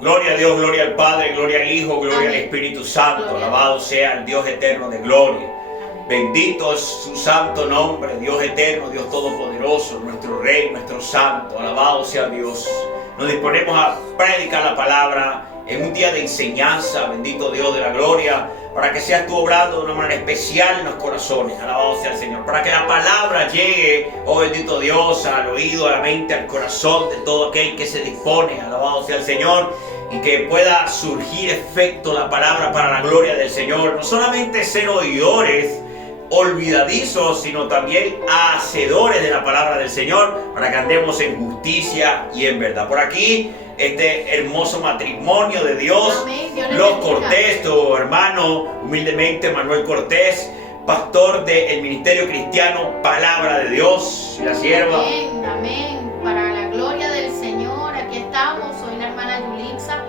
Gloria a Dios, gloria al Padre, gloria al Hijo, gloria al Espíritu Santo. Alabado sea el Dios eterno de gloria. Bendito es su santo nombre, Dios eterno, Dios todopoderoso, nuestro Rey, nuestro Santo. Alabado sea Dios. Nos disponemos a predicar la palabra en un día de enseñanza, bendito Dios de la gloria, para que seas tú obrando de una manera especial en los corazones. Alabado sea el Señor. Para que la palabra llegue, oh bendito Dios, al oído, a la mente, al corazón de todo aquel que se dispone. Alabado sea el Señor. Y que pueda surgir efecto la palabra para la gloria del Señor. No solamente ser oidores olvidadizos, sino también hacedores de la palabra del Señor, para que andemos en justicia y en verdad. Por aquí, este hermoso matrimonio de Dios, los Cortés, tu hermano, humildemente Manuel Cortés, pastor del Ministerio Cristiano Palabra de Dios, y la sierva. Amén, amén. Para la gloria del Señor, aquí estamos. Soy la hermana Yulixa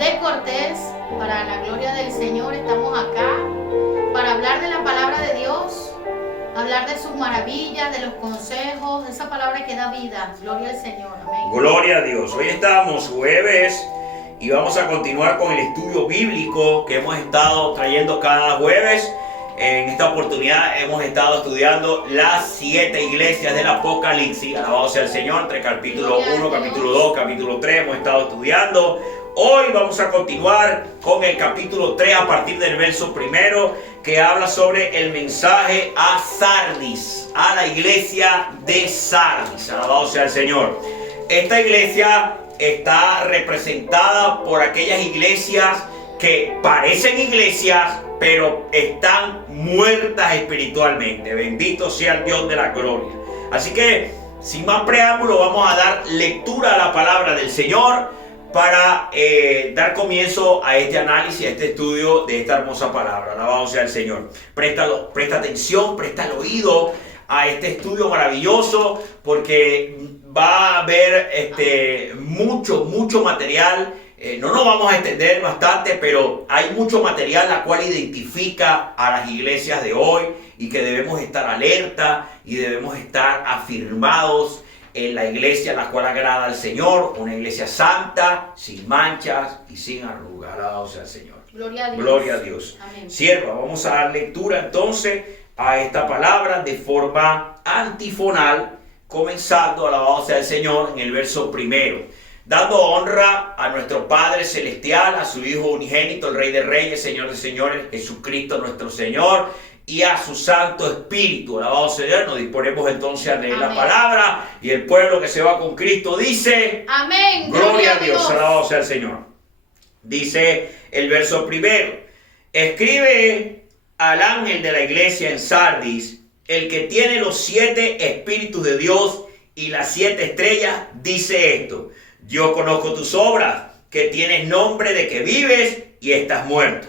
de Cortés. Para la gloria del Señor, estamos acá para hablar de la palabra de Dios, hablar de sus maravillas, de los consejos, de esa palabra que da vida. Gloria al Señor. Amén. Gloria a Dios. Hoy estamos jueves y vamos a continuar con el estudio bíblico que hemos estado trayendo cada jueves. En esta oportunidad hemos estado estudiando las 7 iglesias del Apocalipsis. Alabado sea el Señor. Entre capítulo 1, capítulo 2, capítulo 3 hemos estado estudiando. Hoy vamos a continuar con el capítulo 3 a partir del verso primero, que habla sobre el mensaje a Sardis, a la iglesia de Sardis. Alabado sea el Señor. Esta iglesia está representada por aquellas iglesias que parecen iglesias, pero están muertas espiritualmente. Bendito sea el Dios de la gloria. Así que, sin más preámbulo, vamos a dar lectura a la palabra del Señor para dar comienzo a este análisis, a este estudio de esta hermosa palabra. Alabado sea el Señor. Presta atención, presta el oído a este estudio maravilloso, porque va a haber mucho material. No nos vamos a extender bastante, pero hay mucho material la cual identifica a las iglesias de hoy y que debemos estar alerta y debemos estar afirmados en la iglesia la cual agrada al Señor, una iglesia santa, sin manchas y sin arrugas. Alabado sea el Señor. Gloria a Dios. Gloria a Dios. Amén. Sierva, vamos a dar lectura entonces a esta palabra de forma antifonal, comenzando, alabado sea el Señor, en el verso primero. Dando honra a nuestro Padre Celestial, a su Hijo unigénito, el Rey de Reyes, Señor de Señores, Jesucristo nuestro Señor, y a su Santo Espíritu. Alabado sea Dios. Nos disponemos entonces a leer la palabra, y el pueblo que se va con Cristo dice: amén. Gloria a Dios. Alabado sea el Señor. Dice el verso primero: escribe al ángel de la iglesia en Sardis, el que tiene los 7 espíritus de Dios y las 7 estrellas, dice esto: yo conozco tus obras, que tienes nombre de que vives y estás muerto.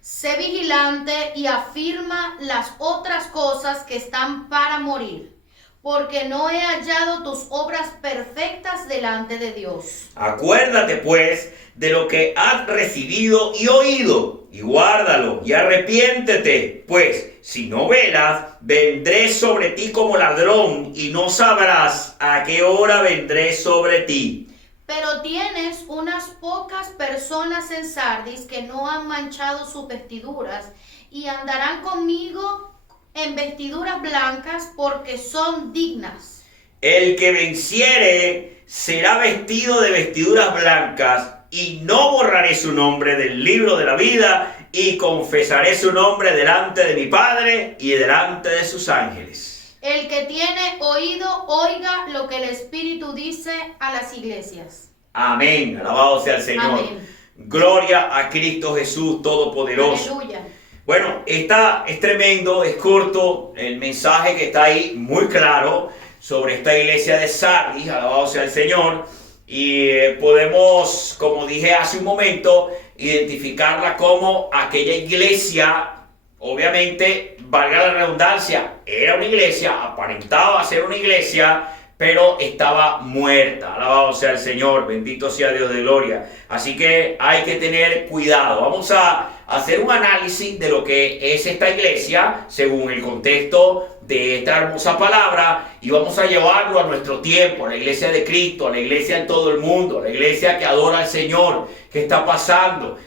Sé vigilante y afirma las otras cosas que están para morir, porque no he hallado tus obras perfectas delante de Dios. Acuérdate pues de lo que has recibido y oído, y guárdalo y arrepiéntete, pues si no velas, vendré sobre ti como ladrón, y no sabrás a qué hora vendré sobre ti. Pero tienes unas pocas personas en Sardis que no han manchado sus vestiduras y andarán conmigo en vestiduras blancas, porque son dignas. El que venciere será vestido de vestiduras blancas, y no borraré su nombre del libro de la vida, y confesaré su nombre delante de mi Padre y delante de sus ángeles. El que tiene oído, oiga lo que el Espíritu dice a las iglesias. Amén. Alabado sea el Señor. Amén. Gloria a Cristo Jesús Todopoderoso. Aleluya. Bueno, es tremendo, es corto el mensaje que está ahí, muy claro, sobre esta iglesia de Sardis. Alabado sea el Señor. Y podemos, como dije hace un momento, identificarla como aquella iglesia. Obviamente, valga la redundancia, era una iglesia, aparentaba ser una iglesia, pero estaba muerta. Alabado sea el Señor, bendito sea Dios de gloria. Así que hay que tener cuidado. Vamos a hacer un análisis de lo que es esta iglesia según el contexto de esta hermosa palabra, y vamos a llevarlo a nuestro tiempo, a la iglesia de Cristo, a la iglesia en todo el mundo, a la iglesia que adora al Señor. ¿Qué está pasando?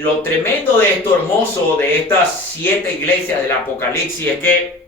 Lo tremendo de esto, hermoso, de estas 7 iglesias del Apocalipsis es que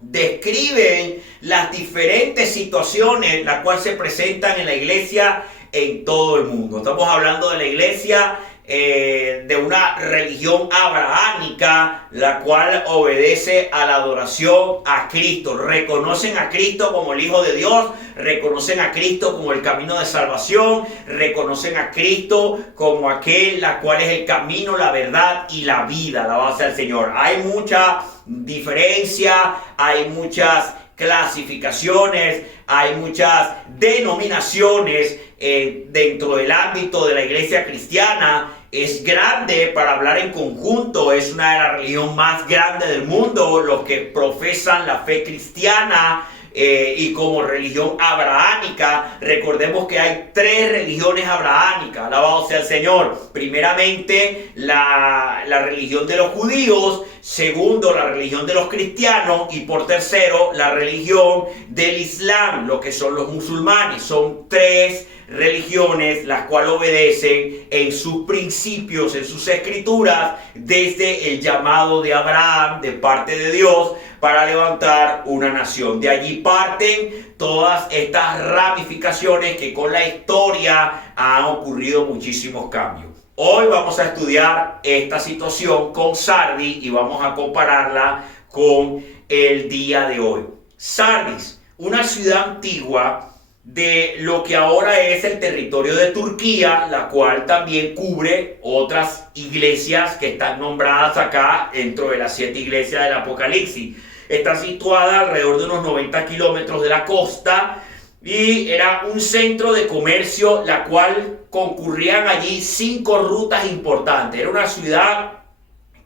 describen las diferentes situaciones las cuales se presentan en la iglesia en todo el mundo. Estamos hablando de la iglesia de una religión abrahámica, la cual obedece a la adoración a Cristo. Reconocen a Cristo como el Hijo de Dios, reconocen a Cristo como el camino de salvación, reconocen a Cristo como aquel la cual es el camino, la verdad y la vida. Alabado sea el Señor. Hay mucha diferencia, hay muchas clasificaciones, hay muchas denominaciones dentro del ámbito de la iglesia cristiana. Es grande para hablar en conjunto, es una de las religiones más grandes del mundo, los que profesan la fe cristiana. Y como religión abrahámica, recordemos que hay 3 religiones abrahámicas. Alabado sea el Señor. Primeramente, la religión de los judíos. Segundo, la religión de los cristianos. Y por tercero, la religión del Islam, lo que son los musulmanes. Son 3 religiones las cuales obedecen en sus principios, en sus escrituras, desde el llamado de Abraham de parte de Dios para levantar una nación. De allí parten todas estas ramificaciones que con la historia han ocurrido muchísimos cambios. Hoy vamos a estudiar esta situación con Sardis y vamos a compararla con el día de hoy. Sardis, una ciudad antigua de lo que ahora es el territorio de Turquía, la cual también cubre otras iglesias que están nombradas acá dentro de las 7 iglesias del Apocalipsis. Está situada alrededor de unos 90 kilómetros de la costa y era un centro de comercio, la cual concurrían allí 5 rutas importantes. Era una ciudad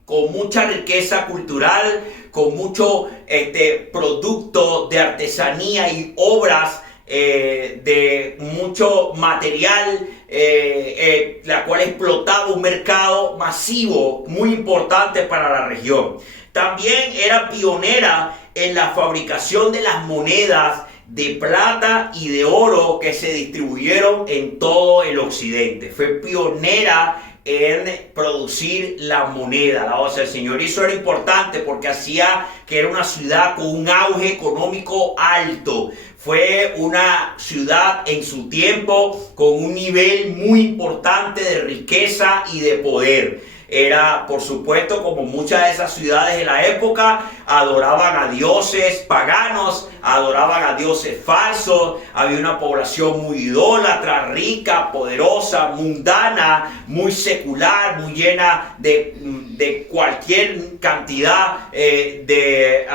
con mucha riqueza cultural, con mucho producto de artesanía y obras de mucho material, la cual explotaba un mercado masivo muy importante para la región. También era pionera en la fabricación de las monedas de plata y de oro que se distribuyeron en todo el occidente. Fue pionera en producir la moneda. Alabado sea el Señor. Y eso era importante porque hacía que era una ciudad con un auge económico alto. Fue una ciudad en su tiempo con un nivel muy importante de riqueza y de poder. Era, por supuesto, como muchas de esas ciudades de la época, adoraban a dioses paganos, adoraban a dioses falsos. Había una población muy idólatra, rica, poderosa, mundana, muy secular, muy llena de cualquier cantidad de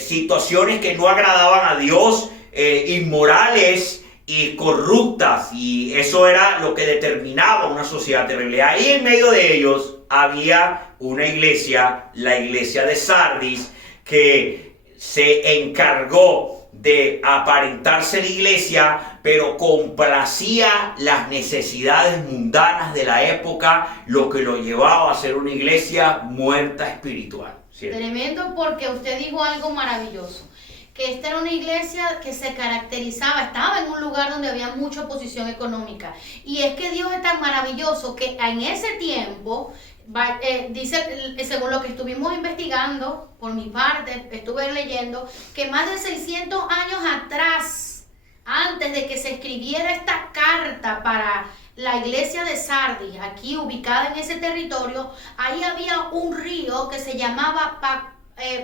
situaciones que no agradaban a Dios, inmorales y corruptas, y eso era lo que determinaba una sociedad terrible. Ahí en medio de ellos había una iglesia, la iglesia de Sardis, que se encargó de aparentarse la iglesia, pero complacía las necesidades mundanas de la época, lo que lo llevaba a ser una iglesia muerta espiritual. ¿Cierto? Tremendo, porque usted dijo algo maravilloso, que esta era una iglesia que se caracterizaba, estaba en un lugar donde había mucha oposición económica. Y es que Dios es tan maravilloso que en ese tiempo, dice, según lo que estuvimos investigando, por mi parte, estuve leyendo, que más de 600 años atrás, antes de que se escribiera esta carta para la iglesia de Sardis, aquí ubicada en ese territorio, ahí había un río que se llamaba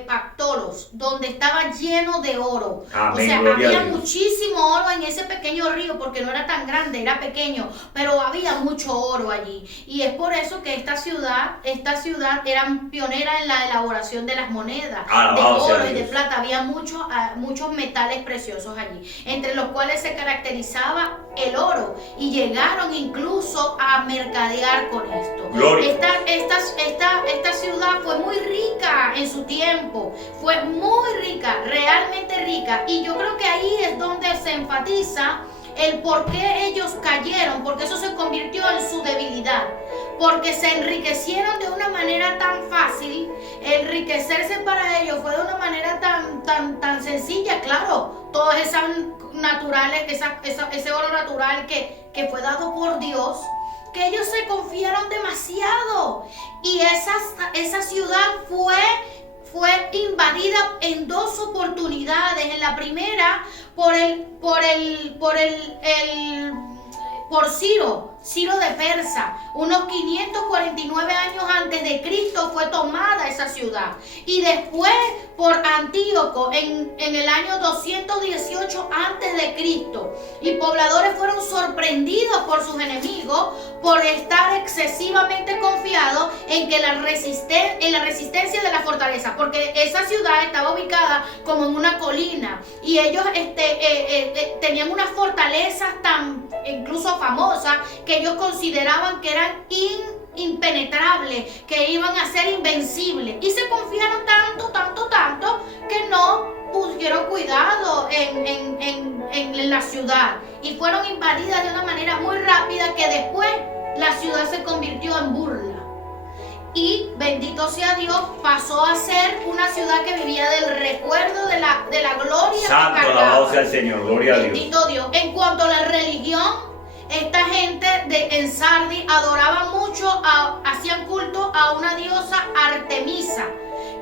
Pactolos, donde estaba lleno de oro. Amén, o sea, gloria había a Dios. muchísimo oro en ese pequeño río, porque no era tan grande, era pequeño, pero había mucho oro allí. Y es por eso que esta ciudad era pionera en la elaboración de las monedas, de oro y de plata. Había muchos metales preciosos allí, entre los cuales se caracterizaba el oro, y llegaron incluso a mercadear con esto. Gloria. Esta ciudad fue muy rica en su tiempo. tiempo. Fue muy rica, realmente rica. Y yo creo que ahí es donde se enfatiza el por qué ellos cayeron, porque eso se convirtió en su debilidad, porque se enriquecieron de una manera tan fácil. Enriquecerse para ellos fue de una manera tan sencilla. Claro, todas esas naturales, ese oro natural que fue dado por Dios, que ellos se confiaron demasiado, y esa ciudad fue invadida en dos oportunidades. En la primera por Ciro de Persa. Unos 549 años antes de Cristo fue tomada esa ciudad. Y después por Antíoco en el año 218 antes de Cristo. Y pobladores fueron sorprendidos por sus enemigos por estar excesivamente confiados en la resistencia de la fortaleza, porque esa ciudad estaba ubicada como en una colina, y ellos tenían unas fortalezas tan incluso famosas que ellos consideraban que eran impenetrables, que iban a ser invencibles, y se confiaron tanto que no pusieron cuidado en la ciudad, y fueron invadidas de una manera muy rápida, que después la ciudad se convirtió en burla. Y bendito sea Dios, pasó a ser una ciudad que vivía del recuerdo de la gloria. Santo, alabado sea el Señor, gloria a Dios. Bendito Dios. En cuanto a la religión, esta gente en Sardis adoraban mucho, hacían culto a una diosa Artemisa,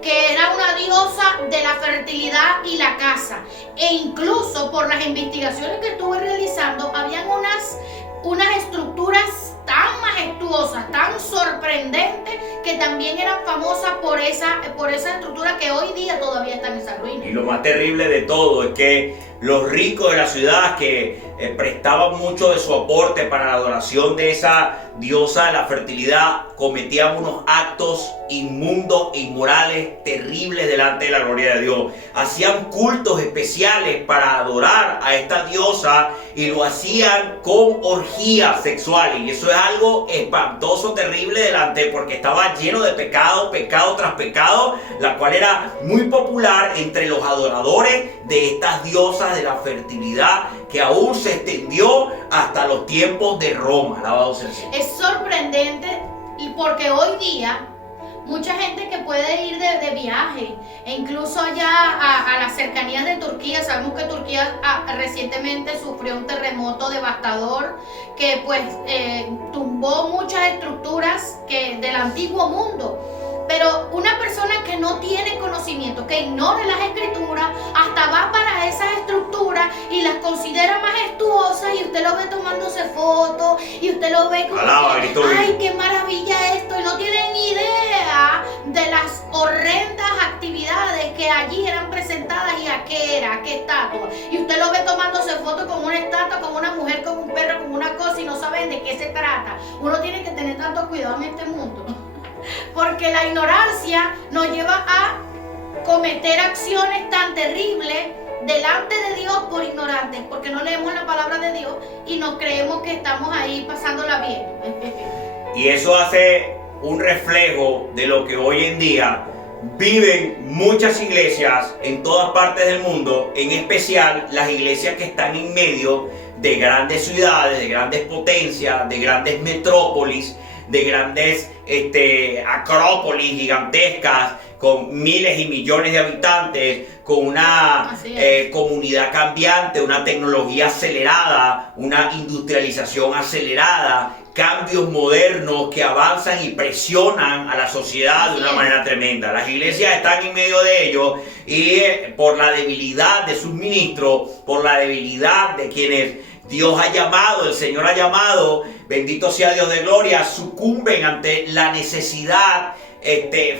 que era una diosa de la fertilidad y la casa. E incluso por las investigaciones que estuve realizando, habían unas estructuras tan majestuosas, tan sorprendentes, que también eran famosas por esa estructura, que hoy día todavía están en esa ruina. Y lo más terrible de todo es que los ricos de la ciudad, que prestaban mucho de su aporte para la adoración de esa diosa de la fertilidad, cometían unos actos inmundos e inmorales terribles delante de la gloria de Dios. Hacían cultos especiales para adorar a esta diosa, y lo hacían con orgías sexuales, y eso es algo espantoso, terrible delante, porque estaba lleno de pecado tras pecado, la cual era muy popular entre los adoradores de estas diosas de la fertilidad, que aún se extendió hasta los tiempos de Roma. Alabado sea el Señor. Es sorprendente, y porque hoy día mucha gente que puede ir de viaje, e incluso allá a las cercanías de Turquía. Sabemos que Turquía recientemente sufrió un terremoto devastador que tumbó muchas estructuras del antiguo mundo. Pero una persona que no tiene conocimiento, que ignora las escrituras, hasta va para esas estructuras y las considera majestuosas, y usted lo ve tomándose fotos, y usted lo ve como ¡ay, qué maravilla esto! Y no tienen idea de las horrendas actividades que allí eran presentadas, y a qué estatua. Y usted lo ve tomándose fotos con una estatua, con una mujer, con un perro, con una cosa, y no saben de qué se trata. Uno tiene que tener tanto cuidado en este mundo, porque la ignorancia nos lleva a cometer acciones tan terribles delante de Dios por ignorantes, porque no leemos la palabra de Dios y nos creemos que estamos ahí pasándola bien. Y eso hace un reflejo de lo que hoy en día viven muchas iglesias en todas partes del mundo, en especial las iglesias que están en medio de grandes ciudades, de grandes potencias, de grandes metrópolis, de grandes acrópolis gigantescas, con miles y millones de habitantes, con una comunidad cambiante, una tecnología acelerada, una industrialización acelerada, cambios modernos que avanzan y presionan a la sociedad de una manera tremenda. Las iglesias están en medio de ello, y por la debilidad de sus ministros, por la debilidad de quienes Dios ha llamado, el Señor ha llamado, bendito sea Dios de gloria, sucumben ante la necesidad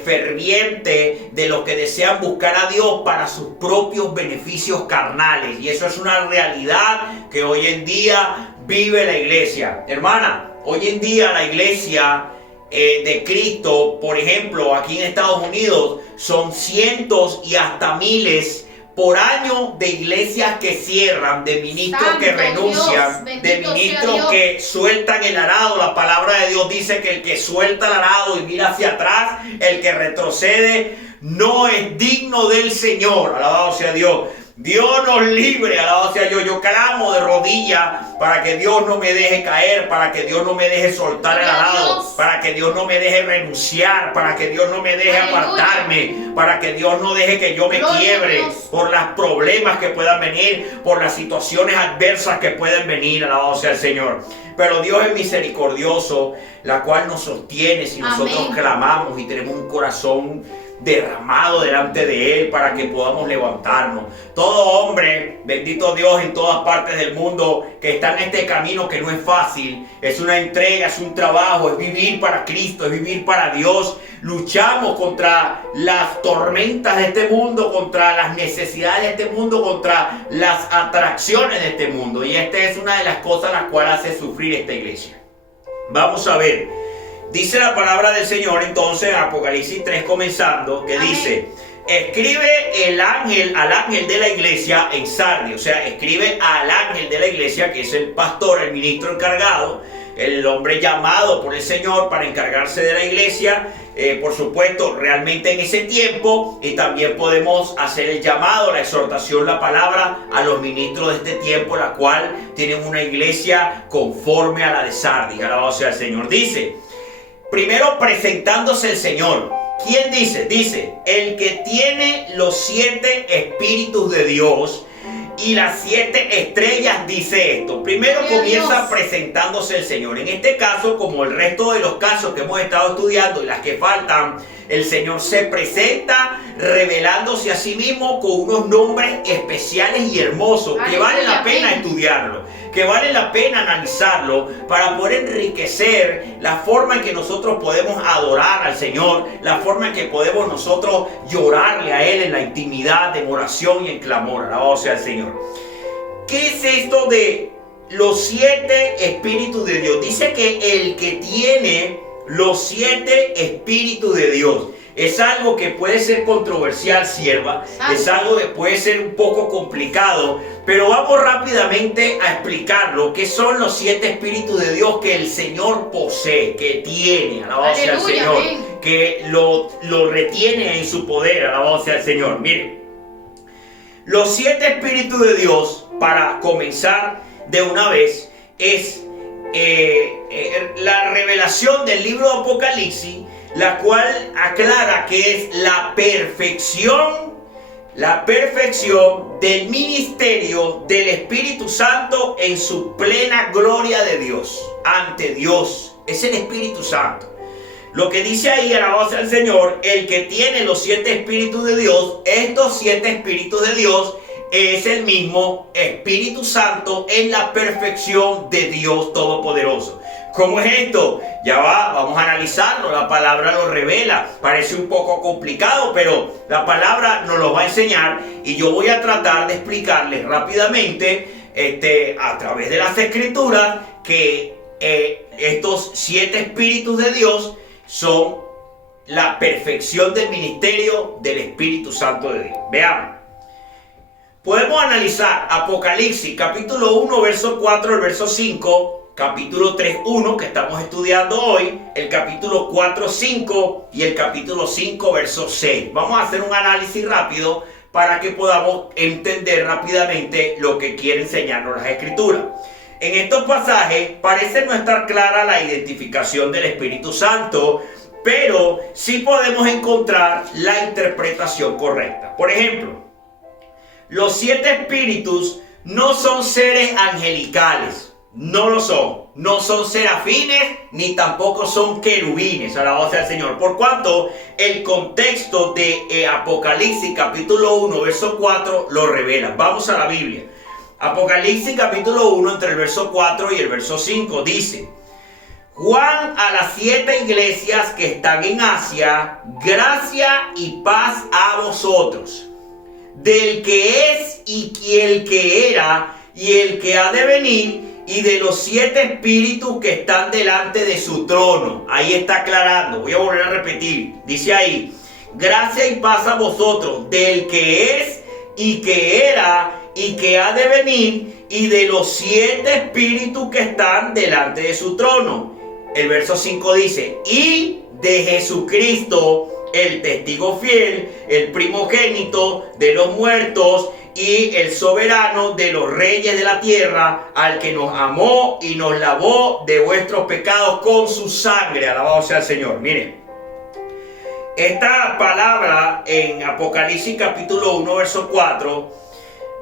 ferviente de los que desean buscar a Dios para sus propios beneficios carnales. Y eso es una realidad que hoy en día vive la iglesia. Hermana, hoy en día la iglesia de Cristo, por ejemplo, aquí en Estados Unidos, son cientos y hasta miles por año de iglesias que cierran, de ministros Santo que renuncian, Dios, de ministros que sueltan el arado. La palabra de Dios dice que el que suelta el arado y mira hacia atrás, el que retrocede, no es digno del Señor. Alabado sea Dios. Dios nos libre, alabado sea Dios. Yo clamo de rodillas para que Dios no me deje caer, para que Dios no me deje soltar el arado, para que Dios no me deje renunciar, para que Dios no me deje apartarme, para que Dios no deje que yo me quiebre por los problemas que puedan venir, por las situaciones adversas que pueden venir, alabado sea el Señor. Pero Dios es misericordioso, la cual nos sostiene si nosotros clamamos y tenemos un corazón derramado delante de Él para que podamos levantarnos. Todo hombre, bendito Dios, en todas partes del mundo que está en este camino que no es fácil, es una entrega, es un trabajo, es vivir para Cristo, es vivir para Dios. Luchamos contra las tormentas de este mundo, contra las necesidades de este mundo, contra las atracciones de este mundo, y esta es una de las cosas las cuales hace sufrir esta iglesia. Vamos a ver. Dice la palabra del Señor entonces, Apocalipsis 3 comenzando, que dice: escribe al ángel de la iglesia en Sardis. O sea, escribe al ángel de la iglesia, que es el pastor, el ministro encargado, el hombre llamado por el Señor para encargarse de la iglesia. Por supuesto, realmente en ese tiempo, y también podemos hacer el llamado, la exhortación, la palabra a los ministros de este tiempo, la cual tienen una iglesia conforme a la de Sardis. Alabado sea el Señor. Dice, primero presentándose el Señor. ¿Quién dice? Dice, el que tiene los 7 espíritus de Dios y las 7 estrellas, dice esto. Primero comienza presentándose el Señor. En este caso, como el resto de los casos que hemos estado estudiando y las que faltan, el Señor se presenta revelándose a sí mismo con unos nombres especiales y hermosos que vale la pena estudiarlo, que vale la pena analizarlo para poder enriquecer la forma en que nosotros podemos adorar al Señor, la forma en que podemos nosotros llorarle a Él en la intimidad, en oración y en clamor. Alabado sea el Señor. ¿Qué es esto de los 7 espíritus de Dios? Dice que el que tiene los 7 espíritus de Dios. Es algo que puede ser controversial, sierva. Es algo que puede ser un poco complicado. Pero vamos rápidamente a explicarlo. ¿Qué son los 7 espíritus de Dios que el Señor posee, que tiene? Alabado sea el Señor. Que lo retiene en su poder. Alabado sea el Señor. Miren, los 7 espíritus de Dios, para comenzar de una vez, es la revelación del libro de Apocalipsis, la cual aclara que es la perfección del ministerio del Espíritu Santo en su plena gloria de Dios, ante Dios. Es el Espíritu Santo. Lo que dice ahí, alabado sea el Señor, el que tiene los 7 espíritus de Dios, estos 7 espíritus de Dios es el mismo Espíritu Santo en la perfección de Dios Todopoderoso. ¿Cómo es esto? Vamos a analizarlo. La palabra lo revela. Parece un poco complicado, pero la palabra nos lo va a enseñar y yo voy a tratar de explicarles rápidamente a través de las Escrituras que estos 7 espíritus de Dios son la perfección del ministerio del Espíritu Santo de Dios. Veamos. Podemos analizar Apocalipsis capítulo 1 verso 4 al verso 5, capítulo 3 1 que estamos estudiando hoy, el capítulo 4 5 y el capítulo 5 verso 6. Vamos a hacer un análisis rápido para que podamos entender rápidamente lo que quiere enseñarnos las Escrituras. En estos pasajes parece no estar clara la identificación del Espíritu Santo, pero sí podemos encontrar la interpretación correcta. Por ejemplo, los 7 espíritus no son seres angelicales, no lo son. No son serafines ni tampoco son querubines, alabado sea el Señor. Por cuanto el contexto de Apocalipsis capítulo 1 verso 4 lo revela. Vamos a la Biblia. Apocalipsis capítulo 1 entre el verso 4 y el verso 5 dice: Juan a las 7 iglesias que están en Asia, gracia y paz a vosotros. Del que es y el que era y el que ha de venir, y de los 7 espíritus que están delante de su trono. Ahí está aclarando. Voy a volver a repetir. Dice ahí: gracia y paz a vosotros, del que es y que era y que ha de venir, y de los 7 espíritus que están delante de su trono. El verso 5 dice: y de Jesucristo, el testigo fiel, el primogénito de los muertos y el soberano de los reyes de la tierra, al que nos amó y nos lavó de vuestros pecados con su sangre. Alabado sea el Señor. Miren, esta palabra en Apocalipsis capítulo 1, verso 4,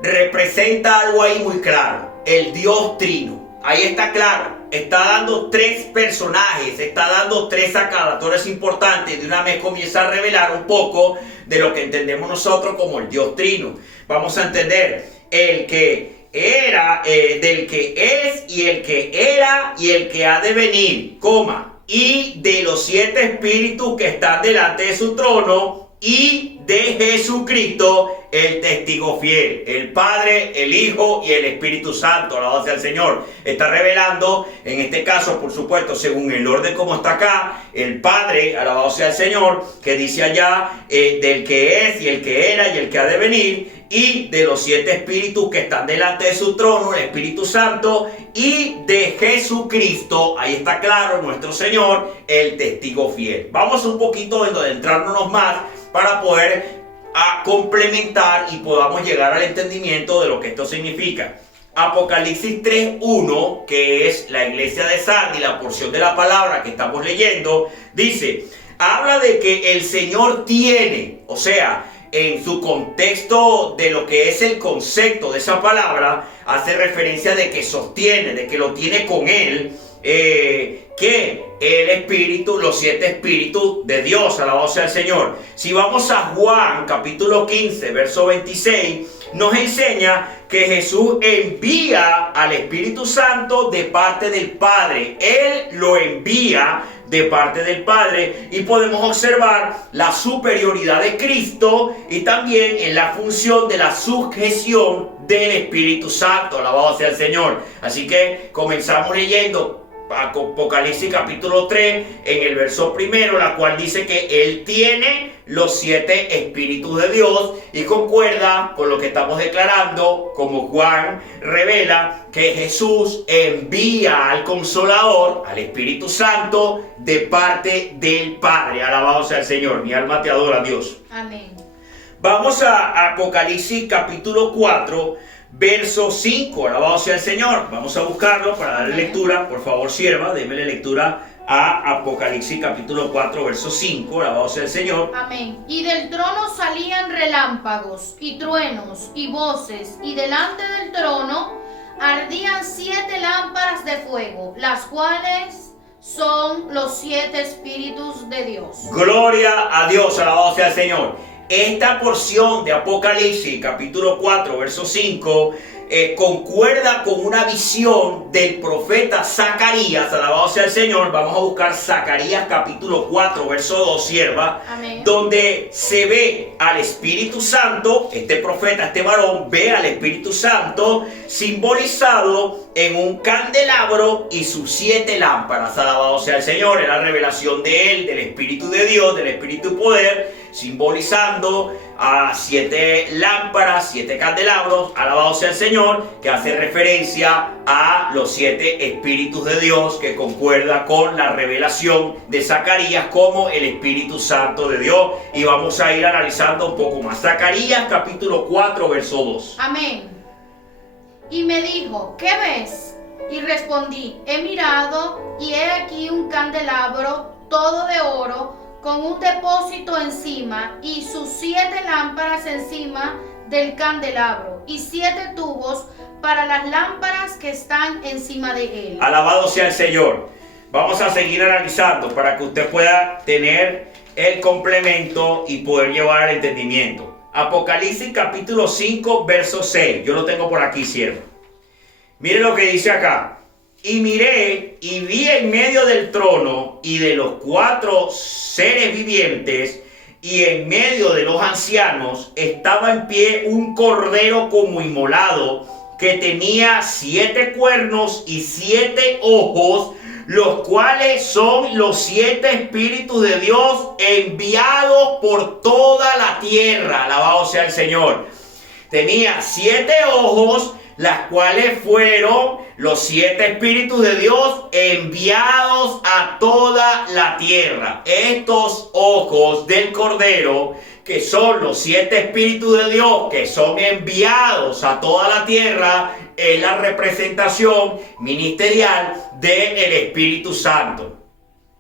representa algo ahí muy claro: el Dios Trino. Ahí está claro, está dando tres personajes, está dando tres aclaratorios importantes. De una vez comienza a revelar un poco de lo que entendemos nosotros como el Dios Trino. Vamos a entender el que era, del que es y el que era y el que ha de venir, y de los 7 espíritus que están delante de su trono, y de Jesucristo, el testigo fiel, el Padre, el Hijo y el Espíritu Santo. Alabado sea el Señor. Está revelando, en este caso, por supuesto, según el orden como está acá, el Padre, alabado sea el Señor, que dice allá del que es y el que era y el que ha de venir, y de los 7 espíritus que están delante de su trono, el Espíritu Santo, y de Jesucristo, ahí está claro, nuestro Señor, el testigo fiel. Vamos un poquito a adentrarnos más para poder complementar y podamos llegar al entendimiento de lo que esto significa. Apocalipsis 3:1, que es la iglesia de Sardis, la porción de la palabra que estamos leyendo, dice, habla de que el Señor tiene, o sea, en su contexto de lo que es el concepto de esa palabra, hace referencia de que sostiene, de que lo tiene con él, que el Espíritu, los 7 espíritus de Dios, alabado sea el Señor. Si vamos a Juan capítulo 15, verso 26, nos enseña que Jesús envía al Espíritu Santo de parte del Padre. Él lo envía de parte del Padre, y podemos observar la superioridad de Cristo y también en la función de la sujeción del Espíritu Santo. Alabado sea el Señor. Así que comenzamos leyendo Apocalipsis capítulo 3 en el verso primero, la cual dice que Él tiene los 7 espíritus de Dios, y concuerda con lo que estamos declarando, como Juan revela que Jesús envía al Consolador, al Espíritu Santo, de parte del Padre. Alabado sea el Señor. Mi alma te adora, Dios. Amén. Vamos a Apocalipsis capítulo 4, verso 5. Alabado sea el Señor. Vamos a buscarlo para darle lectura. Por favor, sierva, démele lectura a Apocalipsis capítulo 4, verso 5. Alabado sea el Señor. Amén. Y del trono salían relámpagos y truenos y voces, y delante del trono ardían 7 lámparas de fuego, las cuales son los 7 espíritus de Dios. Gloria a Dios. Alabado sea el Señor. Esta porción de Apocalipsis capítulo 4, verso 5, concuerda con una visión del profeta Zacarías. Alabado sea el Señor. Vamos a buscar Zacarías capítulo 4, verso 2, sierva. Amén. Donde se ve al Espíritu Santo. Este profeta, este varón, ve al Espíritu Santo simbolizado en un candelabro y sus 7 lámparas. Alabado sea el Señor. Es la revelación de él, del Espíritu de Dios, del Espíritu de poder, simbolizando a 7 lámparas, 7 candelabros. Alabado sea el Señor, que hace referencia a los 7 espíritus de Dios, que concuerda con la revelación de Zacarías como el Espíritu Santo de Dios. Y vamos a ir analizando un poco más. Zacarías capítulo 4, verso 2. Amén. Y me dijo, ¿qué ves? Y respondí, he mirado, y he aquí un candelabro todo de oro, con un depósito encima, y sus 7 lámparas encima del candelabro, y 7 tubos para las lámparas que están encima de él. Alabado sea el Señor. Vamos a seguir analizando para que usted pueda tener el complemento y poder llevar al entendimiento. Apocalipsis capítulo 5, verso 6. Yo lo tengo por aquí, siervo. Mire lo que dice acá. Y miré y vi en medio del trono y de los 4 seres vivientes y en medio de los ancianos estaba en pie un cordero como inmolado, que tenía 7 cuernos y 7 ojos, los cuales son los 7 espíritus de Dios enviados por toda la tierra. Alabado sea el Señor. Tenía 7 ojos, las cuales fueron los 7 espíritus de Dios enviados a toda la tierra. Estos ojos del Cordero, que son los 7 espíritus de Dios que son enviados a toda la tierra, es la representación ministerial del Espíritu Santo.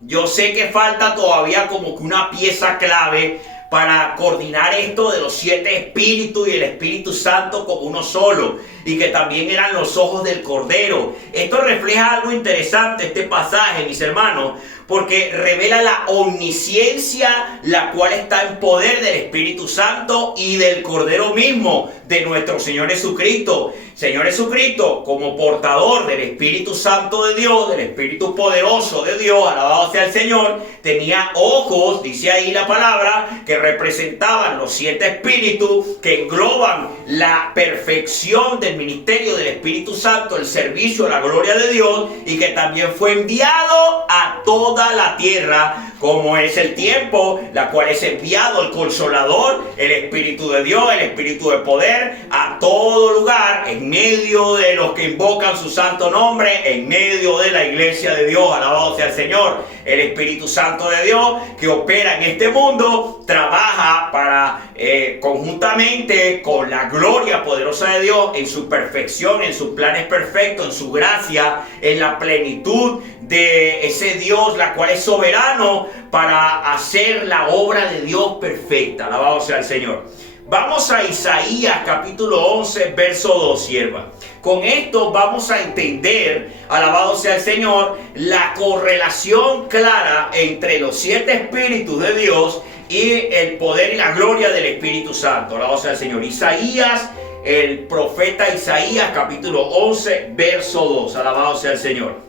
Yo sé que falta todavía como que una pieza clave para coordinar esto de los 7 espíritus y el Espíritu Santo como uno solo, y que también eran los ojos del Cordero. Esto refleja algo interesante, este pasaje, mis hermanos, porque revela la omnisciencia, la cual está en poder del Espíritu Santo y del Cordero mismo, de nuestro Señor Jesucristo. Señor Jesucristo, como portador del Espíritu Santo de Dios, del Espíritu poderoso de Dios, alabado sea el Señor, tenía ojos, dice ahí la palabra, que representaban los 7 espíritus que engloban la perfección del ministerio del Espíritu Santo, el servicio a la gloria de Dios, y que también fue enviado a toda la tierra, como es el tiempo, la cual es enviado el Consolador, el Espíritu de Dios, el Espíritu de poder, a todo lugar, en medio de los que invocan su santo nombre, en medio de la iglesia de Dios, alabado sea el Señor. El Espíritu Santo de Dios que opera en este mundo, trabaja para conjuntamente con la gloria poderosa de Dios, en su perfección, en sus planes perfectos, en su gracia, en la plenitud de ese Dios, la cual es soberano para hacer la obra de Dios perfecta. Alabado sea el Señor. Vamos a Isaías capítulo 11, verso 2, sierva. Con esto vamos a entender, alabado sea el Señor, la correlación clara entre los 7 espíritus de Dios y el poder y la gloria del Espíritu Santo. Alabado sea el Señor. Isaías, el profeta Isaías capítulo 11, verso 2. Alabado sea el Señor.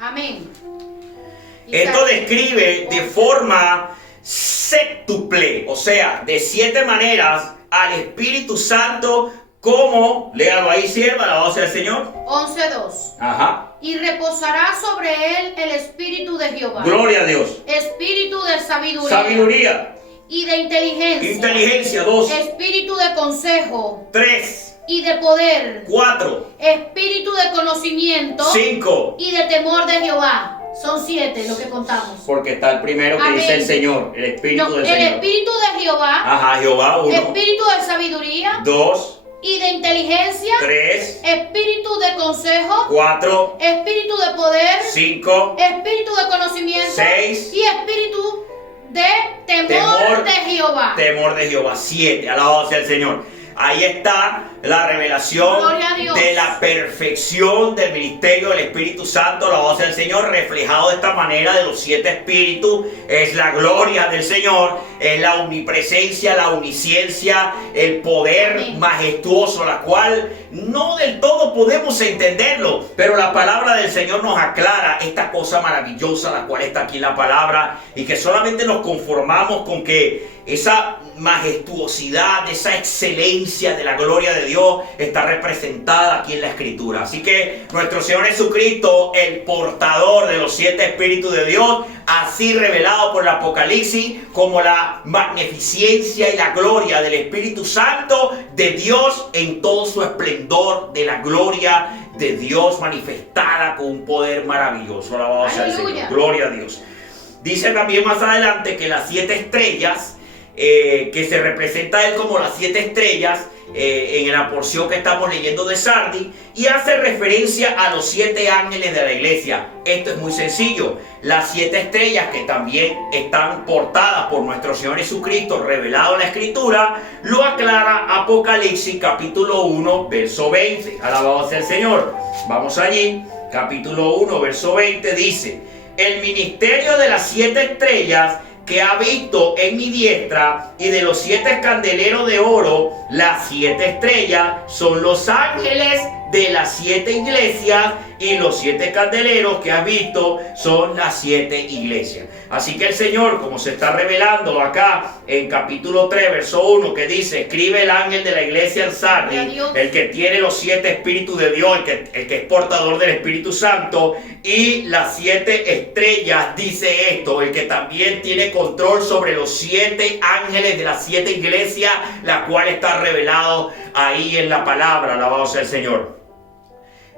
Amén. Esto describe de forma séptuple, o sea, de 7 maneras al Espíritu Santo, como, léalo ahí, sierva, alabado sea el Señor. 11:2. Ajá. Y reposará sobre él el Espíritu de Jehová. Gloria a Dios. Espíritu de sabiduría. Sabiduría. Y de inteligencia. Inteligencia, 2. Espíritu de consejo. 3. Y de poder. 4. Espíritu de conocimiento. 5. Y de temor de Jehová. Son 7 lo que contamos. Porque está el primero que Amén. dice el Señor, el Espíritu del Señor. El Espíritu de Jehová. Ajá, Jehová, 1. Espíritu de sabiduría. 2. Y de inteligencia. 3. Espíritu de consejo. 4. Espíritu de poder. 5. Espíritu de conocimiento. 6. Y espíritu de temor de Jehová. Temor de Jehová, 7. Alabado sea el Señor. Ahí está la revelación de la perfección del ministerio del Espíritu Santo. Alabado sea el Señor, reflejado de esta manera de los 7 espíritus. Es la gloria del Señor, es la omnipresencia, la omnisciencia, el poder majestuoso, la cual no del todo podemos entenderlo, pero la palabra del Señor nos aclara esta cosa maravillosa, la cual está aquí en la palabra, y que solamente nos conformamos con que esa majestuosidad, esa excelencia de la gloria de Dios está representada aquí en la Escritura. Así que nuestro Señor Jesucristo, el portador de los 7 espíritus de Dios, así revelado por el Apocalipsis como la magnificencia y la gloria del Espíritu Santo de Dios en todo su esplendor, de la gloria de Dios manifestada con un poder maravilloso. Alabado sea el Señor. Gloria a Dios. Dice también más adelante que las 7 estrellas, que se representa a él como las 7 estrellas en la porción que estamos leyendo de Sardis, y hace referencia a los 7 ángeles de la iglesia. Esto es muy sencillo. Las 7 estrellas, que también están portadas por nuestro Señor Jesucristo, revelado en la Escritura, lo aclara Apocalipsis capítulo 1 verso 20. Alabado sea el Señor. Vamos allí. Capítulo 1 verso 20 dice: el ministerio de las 7 estrellas que ha visto en mi diestra, y de los 7 candeleros de oro, las 7 estrellas son los ángeles de las 7 iglesias y los 7 candeleros que has visto son las 7 iglesias. Así que el Señor, como se está revelando acá en capítulo 3, verso 1, que dice: escribe el ángel de la iglesia en Sardis, el que tiene los 7 espíritus de Dios, el que es portador del Espíritu Santo y las 7 estrellas, dice esto: el que también tiene control sobre los 7 ángeles de las 7 iglesias, la cual está revelado ahí en la palabra. Alabado sea el Señor.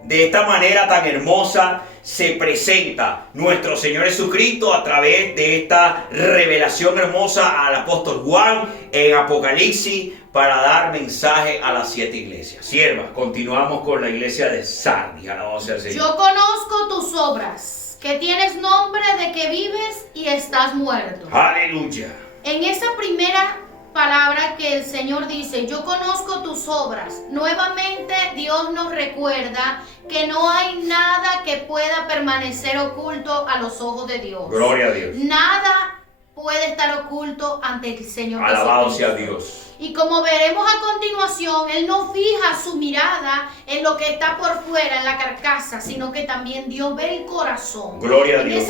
De esta manera tan hermosa se presenta nuestro Señor Jesucristo a través de esta revelación hermosa al apóstol Juan en Apocalipsis para dar mensaje a las 7 iglesias. Siervas, continuamos con la iglesia de Sardis. Alabado sea el Señor. Yo conozco tus obras, que tienes nombre de que vives y estás muerto. Aleluya. En esa primera palabra que el Señor dice: yo conozco tus obras, nuevamente Dios nos recuerda que no hay nada que pueda permanecer oculto a los ojos de Dios. Gloria a Dios. Nada puede estar oculto ante el Señor. Alabado sea Dios. Y como veremos a continuación, Él no fija su mirada en lo que está por fuera, en la carcasa, sino que también Dios ve el corazón. Gloria a Dios.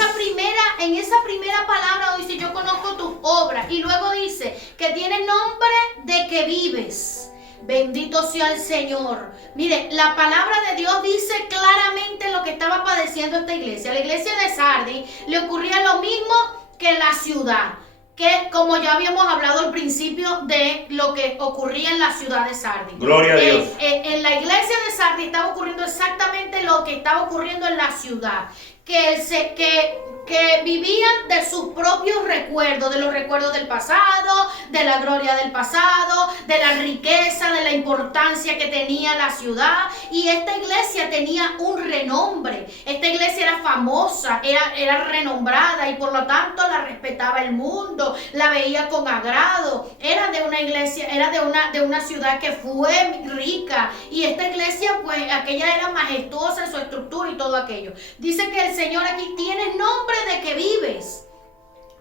En esa primera palabra dice: yo conozco tus obras. Y luego dice que tiene nombre de que vives. Bendito sea el Señor. Mire, la palabra de Dios dice claramente lo que estaba padeciendo esta iglesia. A la iglesia de Sardis le ocurría lo mismo que en la ciudad, que como ya habíamos hablado al principio de lo que ocurría en la ciudad de Sardis. Gloria a Dios. En la iglesia de Sardis estaba ocurriendo exactamente lo que estaba ocurriendo en la ciudad, que vivían de sus propios recuerdos, de los recuerdos del pasado, de la gloria del pasado, de la riqueza, de la importancia que tenía la ciudad. Y esta iglesia tenía un renombre. Esta iglesia era famosa, era renombrada, y por lo tanto la respetaba el mundo, la veía con agrado. Era de una iglesia, era de una ciudad que fue rica, y esta iglesia, pues aquella era majestuosa en su estructura y todo aquello. Dice que el Señor aquí: tiene nombre de que vives.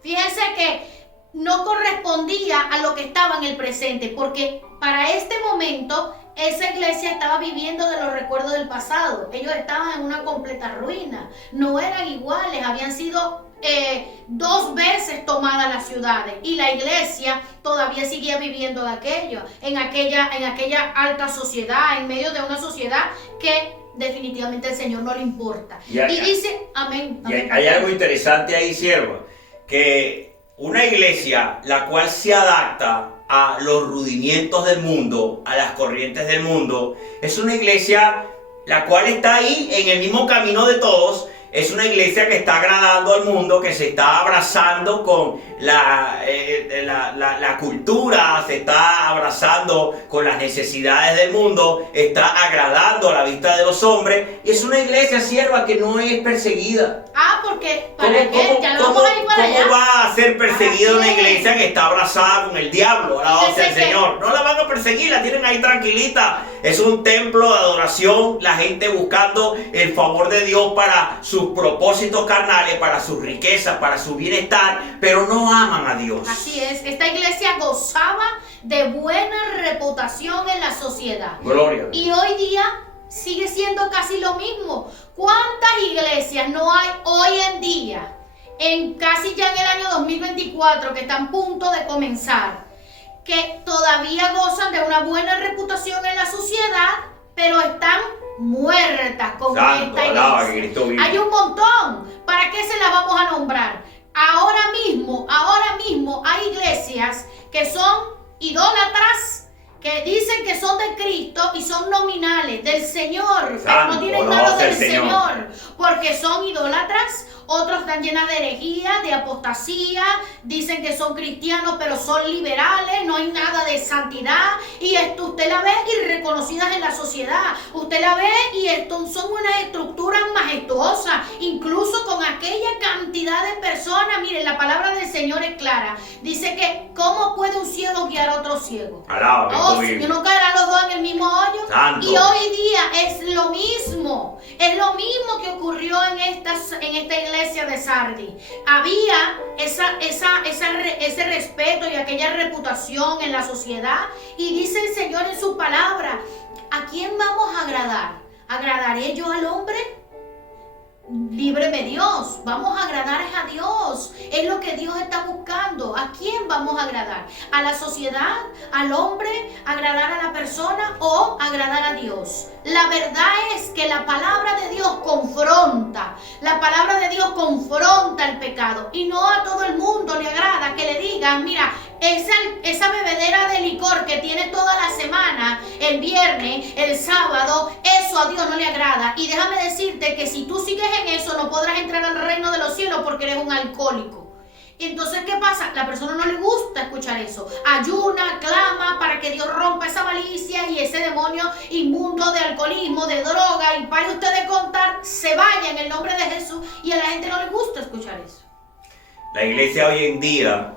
Fíjense que no correspondía a lo que estaba en el presente, porque para este momento esa iglesia estaba viviendo de los recuerdos del pasado. Ellos estaban en una completa ruina, no eran iguales, habían sido 2 veces tomadas las ciudades, y la iglesia todavía seguía viviendo de aquello, en aquella alta sociedad, en medio de una sociedad que definitivamente el Señor no le importa. Y dice, amén. Y hay algo interesante ahí, sierva, que una iglesia la cual se adapta a los rudimientos del mundo, a las corrientes del mundo, es una iglesia la cual está ahí en el mismo camino de todos. Es una iglesia que está agradando al mundo, que se está abrazando con la cultura, se está abrazando con las necesidades del mundo, está agradando a la vista de los hombres. Y es una iglesia, sierva, que no es perseguida. Porque ¿para qué? Ya lo vamos a ir para allá. ¿Cómo va a ser perseguida una iglesia que está abrazada con el diablo? Alabado sea el Señor. No la van a perseguir, la tienen ahí tranquilita. Es un templo de adoración, la gente buscando el favor de Dios para sus propósitos carnales, para sus riquezas, para su bienestar, pero no aman a Dios. Así es, esta iglesia gozaba de buena reputación en la sociedad. Gloria a Dios. Y hoy día sigue siendo casi lo mismo. ¿Cuántas iglesias no hay hoy en día, casi ya en el año 2024, que están a punto de comenzar, que todavía gozan de una buena reputación en la sociedad, pero están muertas como esta iglesia? Hay un montón. ¿Para qué se las vamos a nombrar? Ahora mismo hay iglesias que son idólatras, que dicen que son de Cristo y son nominales del Señor, pero no tienen nada del Señor, porque son idólatras. Otros están llenas de herejía, de apostasía, dicen que son cristianos pero son liberales, no hay nada de santidad, y esto usted la ve irreconocidas en la sociedad. Usted la ve y son unas estructuras majestuosas, incluso con aquella cantidad de personas. Miren, la palabra del Señor es clara, dice que ¿cómo puede un ciego guiar a otro ciego? ¿Que no caerán los dos en el mismo hoyo? Santo. Y hoy día es lo mismo que ocurrió en esta iglesia de Sardis. Había ese respeto y aquella reputación en la sociedad, y dice el Señor en su palabra: ¿a quién vamos a agradar? ¿Agradaré yo al hombre? líbreme Dios, vamos a agradar a Dios, es lo que Dios está buscando. ¿A quién vamos a agradar? ¿A la sociedad? ¿Al hombre? ¿Agradar a la persona o agradar a Dios? La verdad es que la palabra de Dios confronta, la palabra de Dios confronta el pecado y no a todo el mundo le agrada que le digan, mira, esa bebedera de licor que tienes toda la semana, el viernes, el sábado, eso a Dios no le agrada. Y déjame decirte que si tú sigues en eso no podrás entrar al reino de los cielos porque eres un alcohólico. Entonces, ¿qué pasa? La persona no le gusta escuchar eso. Ayuna, clama para que Dios rompa esa malicia y ese demonio inmundo de alcoholismo, de droga, y pare usted de contar, se vaya en el nombre de Jesús, y a la gente no le gusta escuchar eso. La iglesia hoy en día,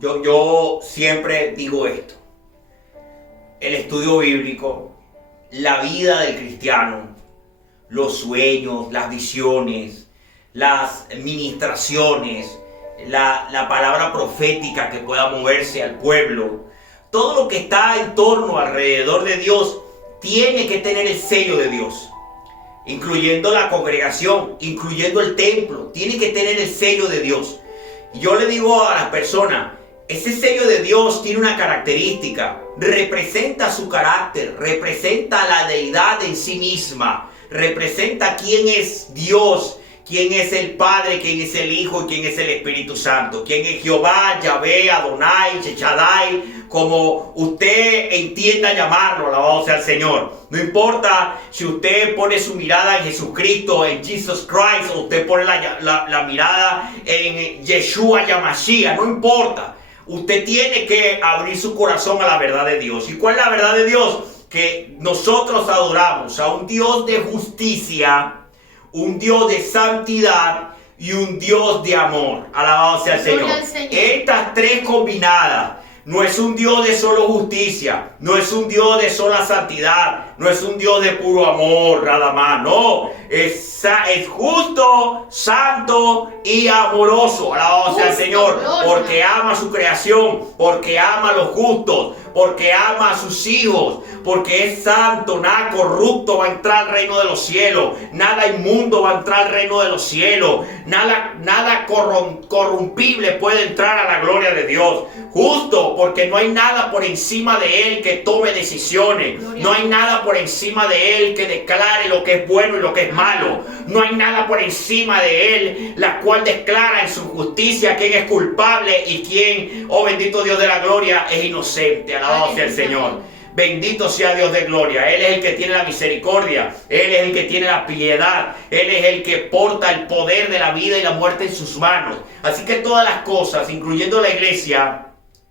yo siempre digo esto: el estudio bíblico, la vida del cristiano, los sueños, las visiones, las ministraciones, la palabra profética que pueda moverse al pueblo, todo lo que está en torno, alrededor de Dios, tiene que tener el sello de Dios, incluyendo la congregación, incluyendo el templo, tiene que tener el sello de Dios. Y yo le digo a las personas, ese sello de Dios tiene una característica, representa su carácter, representa la deidad en sí misma, representa quién es Dios, quién es el Padre, quién es el Hijo y quién es el Espíritu Santo, quién es Jehová, Yahvé, Adonai, Shaddai, como usted entienda llamarlo, alabado sea el Señor. No importa si usted pone su mirada en Jesucristo, en Jesus Christ, o usted pone la mirada en Yeshua Yamashiach, no importa. Usted tiene que abrir su corazón a la verdad de Dios. ¿Y cuál es la verdad de Dios? Que nosotros adoramos a un Dios de justicia, un Dios de santidad y un Dios de amor. Alabado sea el Señor. Estas tres combinadas. No es un Dios de solo justicia, no es un Dios de sola santidad, no es un Dios de puro amor, nada más. No, es justo, santo y amoroso. Alabado sea el Señor, porque ama a su creación, porque ama a los justos, porque ama a sus hijos, porque es santo. Nada corrupto va a entrar al reino de los cielos, nada inmundo va a entrar al reino de los cielos, nada corrompible puede entrar a la gloria de Dios. Justo, porque no hay nada por encima de Él que tome decisiones, no hay nada por encima de Él que declare lo que es bueno y lo que es malo, no hay nada por encima de Él la cual declara en su justicia quién es culpable y quién, oh bendito Dios de la gloria, es inocente. Alabado sea el Señor. Bendito sea Dios de gloria. Él es el que tiene la misericordia, Él es el que tiene la piedad, Él es el que porta el poder de la vida y la muerte en sus manos. Así que todas las cosas, incluyendo la iglesia,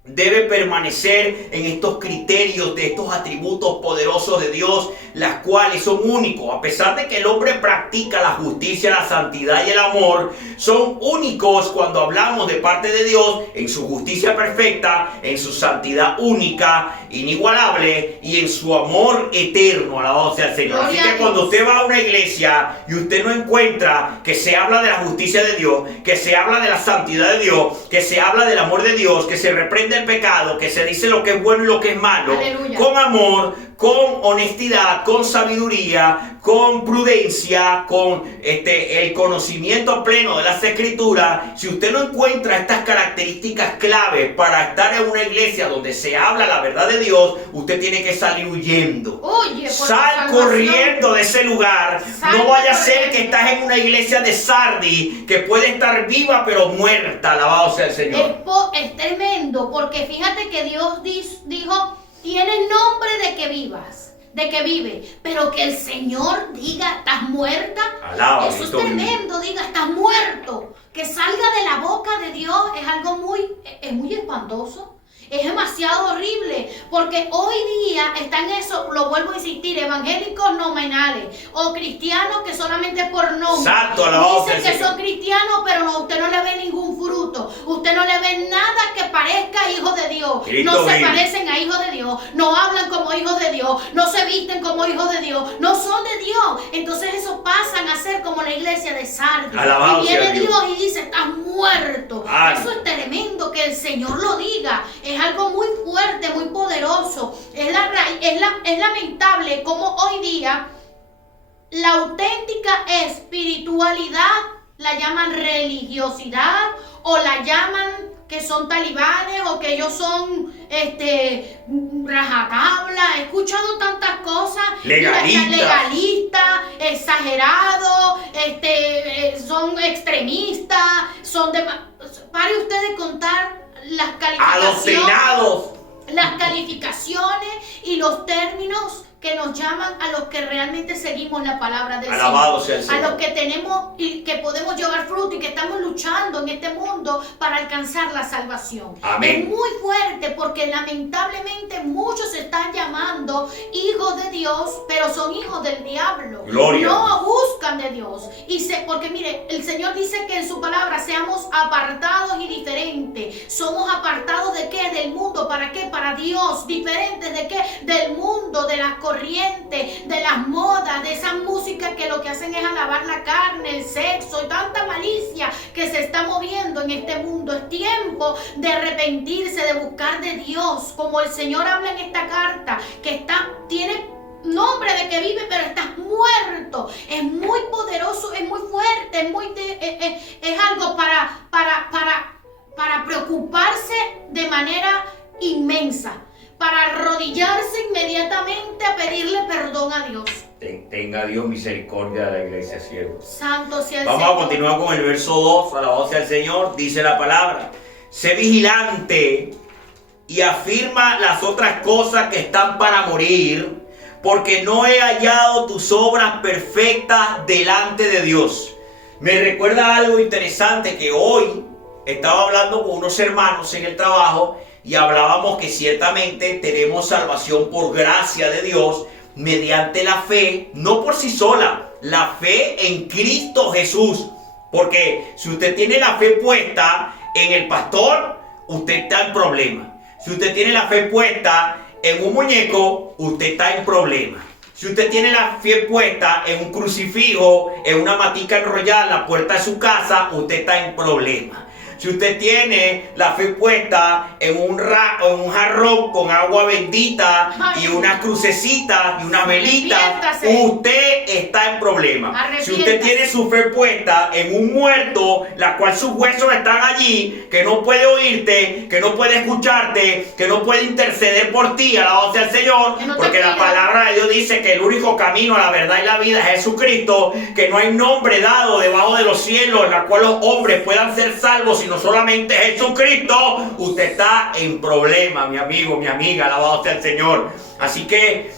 debe permanecer en estos criterios de estos atributos poderosos de Dios, las cuales son únicos. A pesar de que el hombre practica la justicia, la santidad y el amor, son únicos cuando hablamos de parte de Dios en su justicia perfecta, en su santidad única, inigualable y en su amor eterno. Alabado sea el Señor. Así que cuando usted va a una iglesia y usted no encuentra que se habla de la justicia de Dios, que se habla de la santidad de Dios, que se habla del amor de Dios, que se reprende el pecado, que se dice lo que es bueno y lo que es malo, aleluya, con amor, con honestidad, con sabiduría, con prudencia, con el conocimiento pleno de las escrituras. Si usted no encuentra estas características claves para estar en una iglesia donde se habla la verdad de Dios, usted tiene que salir huyendo. Sal corriendo de ese lugar. No vaya a ser que estás en una iglesia de Sardis que puede estar viva pero muerta. Alabado sea el Señor. Es tremendo, porque fíjate que Dios dijo: tiene nombre de que vivas, de que vive, pero que el Señor diga: estás muerta. Alaba, eso es tremendo, diga: estás muerto. Que salga de la boca de Dios es algo muy espantoso. Es demasiado horrible, porque hoy día están eso, lo vuelvo a insistir, evangélicos nominales o cristianos que solamente por nombre dicen que son cristianos, pero no, usted no le ve ningún fruto, usted no le ve nada que parezca hijo de Dios. No se parecen a hijos de Dios, no hablan como hijos de Dios, no se visten como hijos de Dios, no son de Dios. Entonces esos pasan a ser como la iglesia de Sardis. Y viene Dios y dice: estás muerto. Eso es tremendo que el Señor lo diga. Es algo muy fuerte, muy poderoso. Es lamentable cómo hoy día la auténtica espiritualidad la llaman religiosidad, o la llaman que son talibanes, o que ellos son rajatabla. He escuchado tantas cosas. Legalistas, exagerados, son extremistas, son de... Pare usted de contar las calificaciones, adoctrinados, las calificaciones y los términos que nos llaman a los que realmente seguimos la palabra del Alabado sea el Señor, Señor. a los que tenemos y que podemos llevar fruto y que estamos luchando en este mundo para alcanzar la salvación. Amén. Es muy fuerte porque lamentablemente muchos se están llamando hijos de Dios, pero son hijos del diablo. Gloria. No buscan de Dios. Porque mire, el Señor dice que en su palabra seamos apartados y diferentes. Somos apartados ¿de qué? Del mundo. ¿Para qué? Para Dios. Diferentes ¿de qué? Del mundo, de las corrientes, de las modas, de esa música que lo que hacen es alabar la carne, el sexo y tanta malicia que se está moviendo en este mundo. Es tiempo de arrepentirse, de buscar de Dios, como el Señor habla en esta carta, que tiene nombre de que vive, pero estás muerto. Es muy poderoso, es muy fuerte, es algo para preocuparse de manera inmensa, para arrodillarse inmediatamente a pedirle perdón a Dios. Tenga Dios misericordia de la iglesia, siervos. Santo sea el Vamos Señor. a continuar con el verso 2. Alabado sea el Señor. Dice la palabra: sé vigilante y afirma las otras cosas que están para morir, porque no he hallado tus obras perfectas delante de Dios. Me recuerda algo interesante, que hoy estaba hablando con unos hermanos en el trabajo y hablábamos que ciertamente tenemos salvación por gracia de Dios mediante la fe, no por sí sola, la fe en Cristo Jesús. Porque si usted tiene la fe puesta en el pastor, usted está en problema. Si usted tiene la fe puesta en un muñeco, usted está en problema. Si usted tiene la fe puesta en un crucifijo, en una matica enrollada en la puerta de su casa, usted está en problema. Si usted tiene la fe puesta en un jarrón con agua bendita y unas crucecitas y una velita, usted está en problema. Si usted tiene su fe puesta en un muerto, la cual sus huesos están allí, que no puede oírte, que no puede escucharte, que no puede interceder por ti, alabado sea el Señor, porque la palabra de Dios dice que el único camino a la verdad y la vida es Jesucristo, que no hay nombre dado debajo de los cielos en la cual los hombres puedan ser salvos, sino solamente Jesucristo. Usted está en problema, mi amigo, mi amiga, alabado sea el Señor. Así que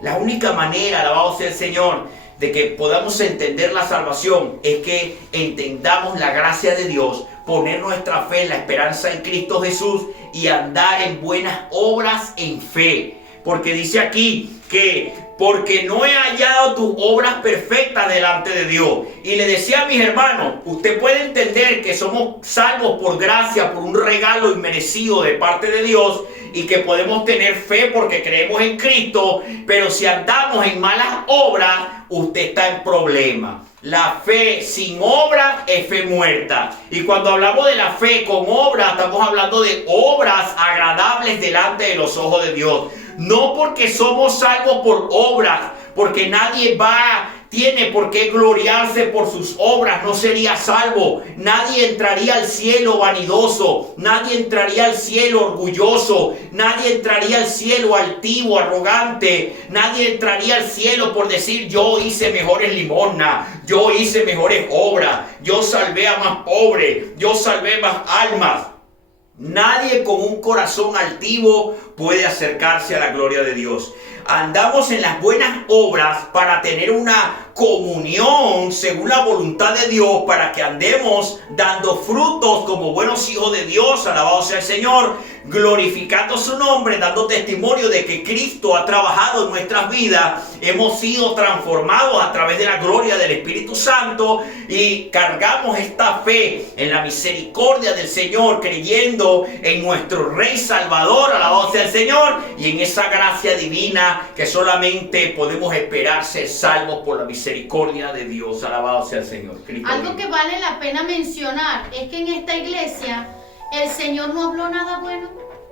la única manera, alabado sea el Señor, de que podamos entender la salvación es que entendamos la gracia de Dios, poner nuestra fe en la esperanza en Cristo Jesús y andar en buenas obras en fe. Porque dice aquí que porque no he hallado tus obras perfectas delante de Dios. Y le decía a mis hermanos, usted puede entender que somos salvos por gracia, por un regalo inmerecido de parte de Dios, y que podemos tener fe porque creemos en Cristo, pero si andamos en malas obras, usted está en problema. La fe sin obra es fe muerta. Y cuando hablamos de la fe con obra, estamos hablando de obras agradables delante de los ojos de Dios. No porque somos salvos por obras, porque nadie tiene por qué gloriarse por sus obras, no sería salvo. Nadie entraría al cielo vanidoso, nadie entraría al cielo orgulloso, nadie entraría al cielo altivo, arrogante, nadie entraría al cielo por decir yo hice mejores limosnas, yo hice mejores obras, yo salvé a más pobres, yo salvé más almas. Nadie con un corazón altivo puede acercarse a la gloria de Dios. Andamos en las buenas obras para tener una comunión según la voluntad de Dios, para que andemos dando frutos como buenos hijos de Dios, alabado sea el Señor, glorificando su nombre, dando testimonio de que Cristo ha trabajado en nuestras vidas. Hemos sido transformados a través de la gloria del Espíritu Santo y cargamos esta fe en la misericordia del Señor, creyendo en nuestro Rey Salvador, alabado sea el Señor, y en esa gracia divina que solamente podemos esperar ser salvos por la misericordia de Dios. Alabado sea el Señor. Cristo. Algo que vale la pena mencionar es que en esta iglesia el Señor no habló nada bueno.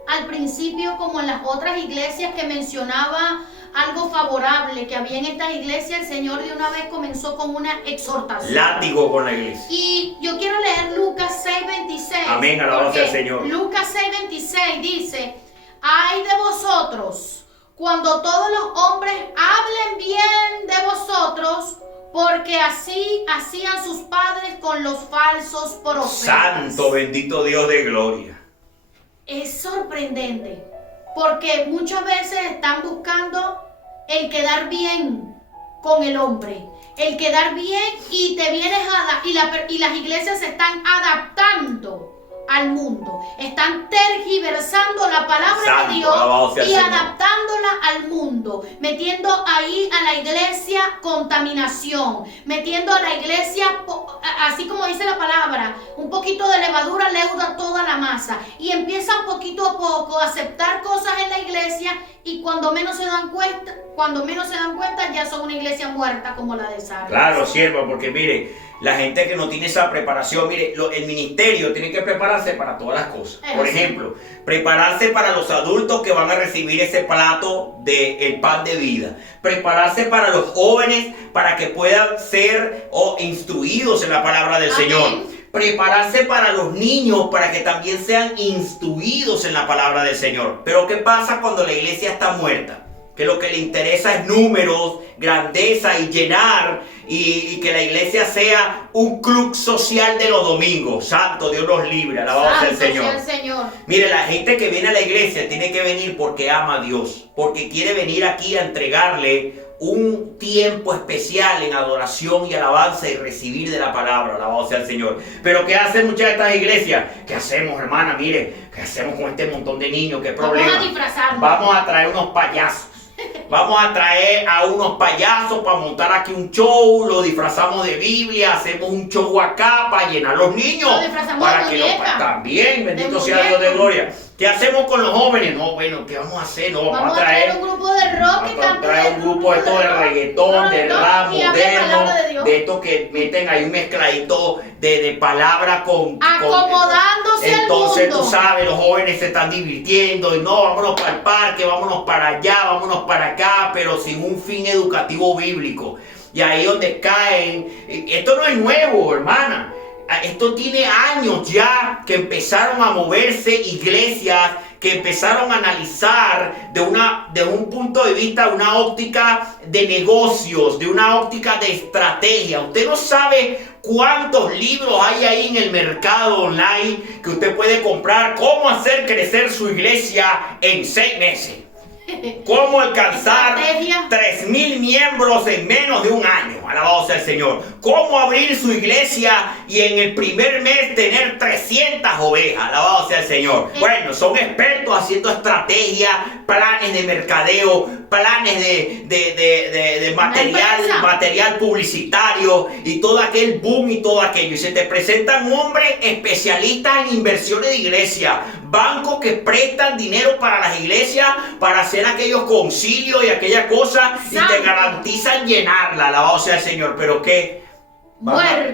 Al principio, como en las otras iglesias que mencionaba algo favorable que había en esta iglesia, el Señor de una vez comenzó con una exhortación. Látigo con la iglesia. Y yo quiero leer Lucas 6:26. Amén, alabado sea el Señor. Lucas 6:26 dice: ay de vosotros, cuando todos los hombres hablen bien de vosotros, porque así hacían sus padres con los falsos profetas. Santo, bendito Dios de gloria. Es sorprendente, porque muchas veces están buscando el quedar bien con el hombre, el quedar bien, y te vienes y las iglesias se están adaptando al mundo, están tergiversando la palabra de Dios y adaptándola al mundo, metiendo ahí a la iglesia contaminación, metiendo a la iglesia, así como dice la palabra, un poquito de levadura leuda toda la masa, y empiezan poquito a poco a aceptar cosas en la iglesia, y cuando menos se dan cuenta ya son una iglesia muerta como la de Sardis. Claro, sierva, porque mire, la gente que no tiene esa preparación, mire, el ministerio tiene que prepararse para todas las cosas. Por ejemplo, prepararse para los adultos que van a recibir ese plato del pan de vida. Prepararse para los jóvenes para que puedan ser instruidos en la palabra del Señor. Prepararse para los niños para que también sean instruidos en la palabra del Señor. Pero ¿qué pasa cuando la iglesia está muerta? Que lo que le interesa es números, grandeza y llenar, y que la iglesia sea un club social de los domingos. Santo, Dios nos libre, alabado sea el Señor. Mire, la gente que viene a la iglesia tiene que venir porque ama a Dios, porque quiere venir aquí a entregarle un tiempo especial en adoración y alabanza y recibir de la palabra, alabado sea el Señor. Pero ¿qué hacen muchas de estas iglesias? ¿Qué hacemos, hermana? Mire, ¿qué hacemos con este montón de niños? ¿Qué problema? Vamos a disfrazarnos. Vamos a traer unos payasos. Vamos a traer a unos payasos para montar aquí un show, lo disfrazamos de Biblia, hacemos un show acá para llenar los niños. Lo disfrazamos para de que muñeca. También, bendito sea Dios de gloria. ¿Qué hacemos con los jóvenes? No, bueno, ¿qué vamos a hacer? No, vamos a traer un grupo de rock que cante. Traer un grupo de todo de reggaetón, de rap moderno, de estos que meten ahí un mezcladito de palabras acomodándose al mundo. Entonces, tú sabes, los jóvenes se están divirtiendo y no, vámonos para el parque, vámonos para allá, vámonos para acá, pero sin un fin educativo bíblico. Y ahí donde caen, esto no es nuevo, hermana. Esto tiene años ya que empezaron a moverse iglesias, que empezaron a analizar de un punto de vista, una óptica de negocios, de una óptica de estrategia. Usted no sabe cuántos libros hay ahí en el mercado online que usted puede comprar. Cómo hacer crecer su iglesia en 6 meses. Cómo alcanzar 3,000 miembros en menos de un año. Alabado sea el Señor. Cómo abrir su iglesia y en el primer mes tener 300 ovejas. Alabado sea el Señor. Bueno, son expertos haciendo estrategias, planes de mercadeo, planes de material publicitario y todo aquel boom y todo aquello. Y se te presentan hombres especialistas en inversiones de iglesia, bancos que prestan dinero para las iglesias para hacer aquellos concilios y aquella cosa, y te garantizan llenarla. Alabado sea el Señor. Pero ¿qué?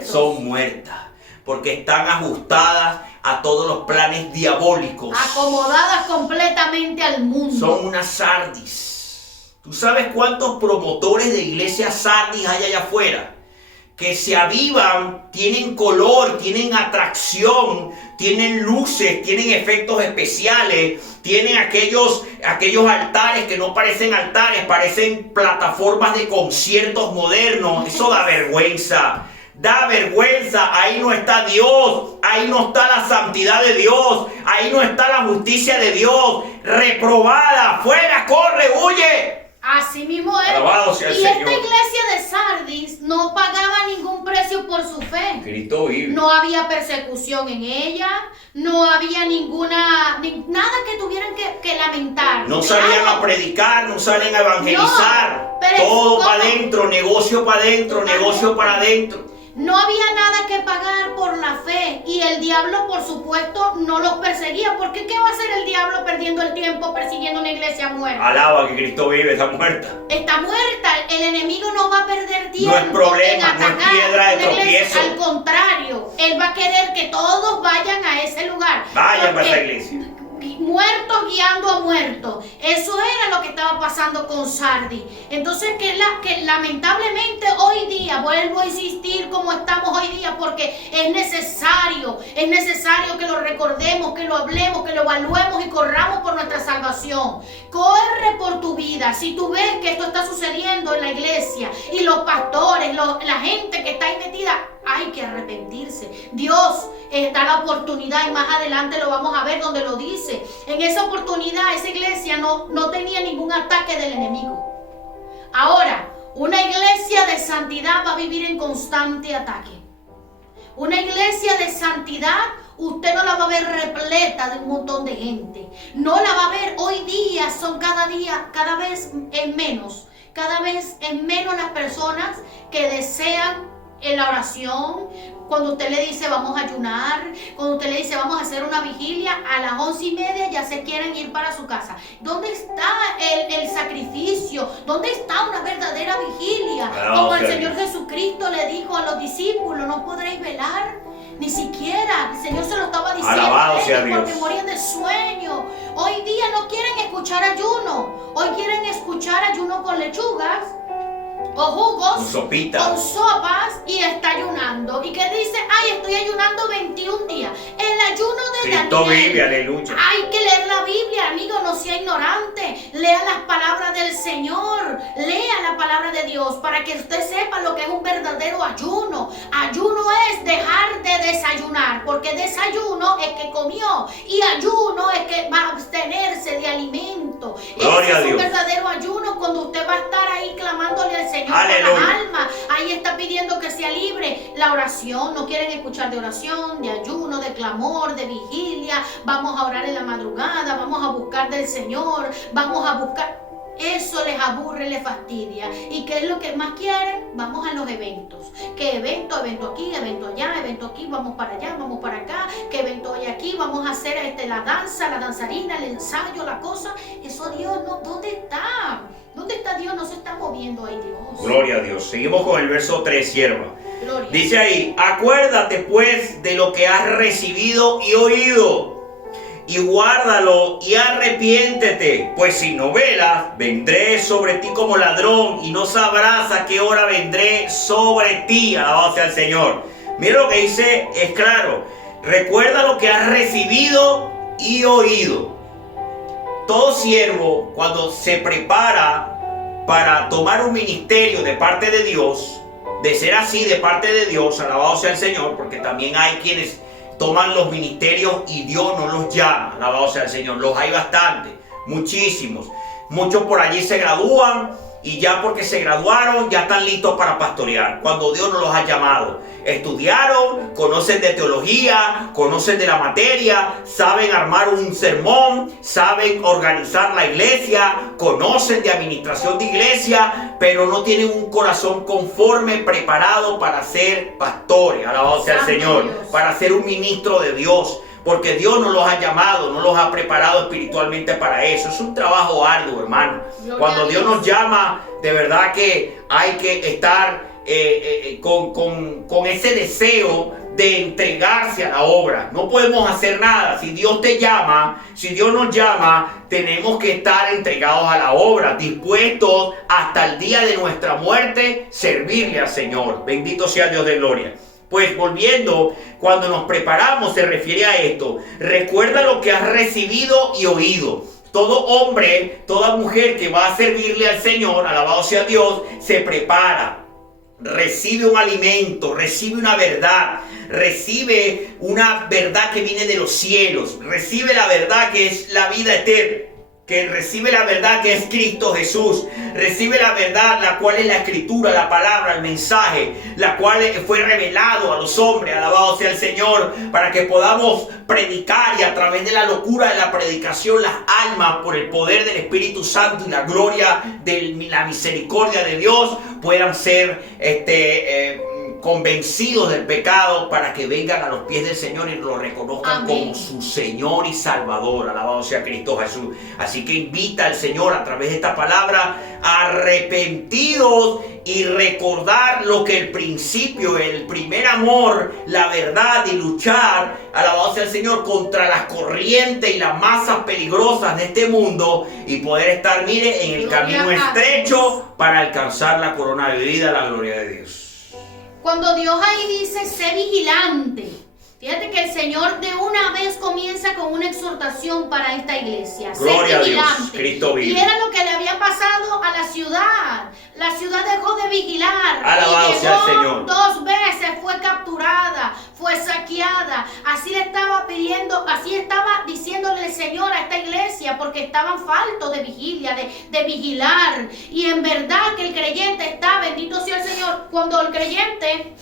Son muertas porque están ajustadas a todos los planes diabólicos, acomodadas completamente al mundo. Son una Sardis. ¿Tú sabes cuántos promotores de iglesias Sardis hay allá afuera? Que se avivan, tienen color, tienen atracción, tienen luces, tienen efectos especiales, tienen aquellos altares que no parecen altares, parecen plataformas de conciertos modernos. Eso da vergüenza. Da vergüenza. Ahí no está Dios, ahí no está la santidad de Dios, ahí no está la justicia de Dios. Reprobada, fuera, corre, huye. Así mismo es. Alabado sea el y Señor. Esta iglesia de Sardis no pagaba ningún precio por su fe. Cristo vive. No había persecución en ella, no había nada que tuvieran que lamentar. No salían a predicar, no salen a evangelizar. No, todo para adentro, negocio para adentro, negocio para adentro. No había nada que pagar por la fe, y el diablo, por supuesto, no los perseguía. Porque ¿qué va a hacer el diablo perdiendo el tiempo persiguiendo una iglesia muerta? Alaba que Cristo vive, está muerta. Está muerta. El enemigo no va a perder tiempo. No es problema, no es piedra de tropiezo. Al contrario, él va a querer que todos vayan a ese lugar. Vayan para esa iglesia. muertos guiando a muertos. Eso era lo que estaba pasando con Sardis. Entonces que lamentablemente hoy día, vuelvo a insistir como estamos hoy día, porque es necesario que lo recordemos, que lo hablemos, que lo evaluemos y corramos por nuestra salvación. Corre por tu vida. Si tú ves que esto está sucediendo en la iglesia y los pastores, la gente que está ahí metida, hay que arrepentirse. Dios da la oportunidad, y más adelante lo vamos a ver donde lo dice. En esa oportunidad esa iglesia no tenía ningún ataque del enemigo. Ahora, una iglesia de santidad va a vivir en constante ataque. Una iglesia de santidad, usted no la va a ver repleta de un montón de gente. No la va a ver. Hoy día son cada vez en menos las personas que desean en la oración. Cuando usted le dice vamos a ayunar, cuando usted le dice vamos a hacer una vigilia, a las 11:30 ya se quieren ir para su casa. ¿Dónde está el sacrificio? ¿Dónde está una verdadera vigilia? Como el Señor Jesucristo le dijo a los discípulos, no podréis velar. Ni siquiera el Señor se lo estaba diciendo a ellos porque morían de sueño. Hoy día no quieren escuchar ayuno. Hoy quieren escuchar ayuno con lechugas o jugos, con sopas, y está ayunando. ¿Y qué dice? Ay, estoy ayunando 21 días. El ayuno de Cristo vive, aleluya. Hay que leer la Biblia, amigo, no sea ignorante. Lea las palabras del Señor, lea la palabra de Dios para que usted sepa lo que es un verdadero ayuno. Ayuno es dejar de desayunar, porque desayuno es que comió y ayuno es que va a abstenerse de alimento. Ese es un verdadero ayuno, cuando usted va a estar ahí clamándole al Señor con las almas. Ahí está pidiendo que sea libre. La oración, no quieren escuchar de oración, de ayuno, de clamor, de vigilia. Vamos a orar en la madrugada, vamos a buscar del Señor, vamos a buscar. Eso les aburre, les fastidia. ¿Y qué es lo que más quieren? Vamos a los eventos. ¿Qué evento? Evento aquí, evento allá, evento aquí, vamos para allá, vamos para acá. ¿Qué evento hay aquí? Vamos a hacer la danza, la danzarina, el ensayo, la cosa. Eso Dios, no, ¿dónde está? ¿Dónde está Dios? No se está moviendo ahí Dios. Gloria a Dios. Seguimos con el verso 3, sierva. Gloria. Dice ahí, acuérdate pues de lo que has recibido y oído, y guárdalo y arrepiéntete, pues si no velas, vendré sobre ti como ladrón y no sabrás a qué hora vendré sobre ti. Alabado sea el Señor. Mira lo que dice, es claro. Recuerda lo que has recibido y oído. Todo siervo, cuando se prepara para tomar un ministerio de parte de Dios, de ser así de parte de Dios, alabado sea el Señor, porque también hay quienes toman los ministerios y Dios no los llama, alabado sea el Señor. Los hay bastante, muchísimos. Muchos por allí se gradúan y ya porque se graduaron ya están listos para pastorear, cuando Dios no los ha llamado. Estudiaron, conocen de teología, conocen de la materia, saben armar un sermón, saben organizar la iglesia, conocen de administración de iglesia, pero no tienen un corazón conforme, preparado para ser pastores, alabado sea el Señor, para ser un ministro de Dios. Porque Dios no los ha llamado, no los ha preparado espiritualmente para eso. Es un trabajo arduo, hermano. Cuando Dios nos llama, de verdad que hay que estar con ese deseo de entregarse a la obra. No podemos hacer nada. Si Dios te llama, si Dios nos llama, tenemos que estar entregados a la obra, dispuestos hasta el día de nuestra muerte, servirle al Señor. Bendito sea Dios de gloria. Pues volviendo, cuando nos preparamos se refiere a esto. Recuerda lo que has recibido y oído. Todo hombre, toda mujer que va a servirle al Señor, alabado sea Dios, se prepara. Recibe un alimento, recibe una verdad, recibe una verdad que viene de los cielos, recibe la verdad que es la vida eterna, que recibe la verdad que es Cristo Jesús, recibe la verdad la cual es la escritura, la palabra, el mensaje, la cual fue revelado a los hombres, alabado sea el Señor, para que podamos predicar y a través de la locura de la predicación las almas por el poder del Espíritu Santo y la gloria de la misericordia de Dios puedan ser convencidos del pecado para que vengan a los pies del Señor y lo reconozcan Amén. como su Señor y Salvador. Alabado sea Cristo Jesús. Así que invita al Señor a través de esta palabra arrepentidos y recordar lo que el principio, el primer amor, la verdad y luchar, alabado sea el Señor, contra las corrientes y las masas peligrosas de este mundo y poder estar, mire, en el camino estrecho para alcanzar la corona de vida, la gloria de Dios. Cuando Dios ahí dice, sé vigilante, fíjate que el Señor de una vez comienza con una exhortación para esta iglesia. Gloria Sé a Dios, vigilante. Cristo vive. Y era lo que le había pasado a la ciudad. La ciudad dejó de vigilar. Alabado y sea el llegó Señor. 2 veces, fue capturada, fue saqueada. Así le estaba pidiendo, así estaba diciéndole el Señor a esta iglesia, porque estaban faltos de vigilia, de vigilar. Y en verdad que el creyente está, bendito sea el Señor, cuando el creyente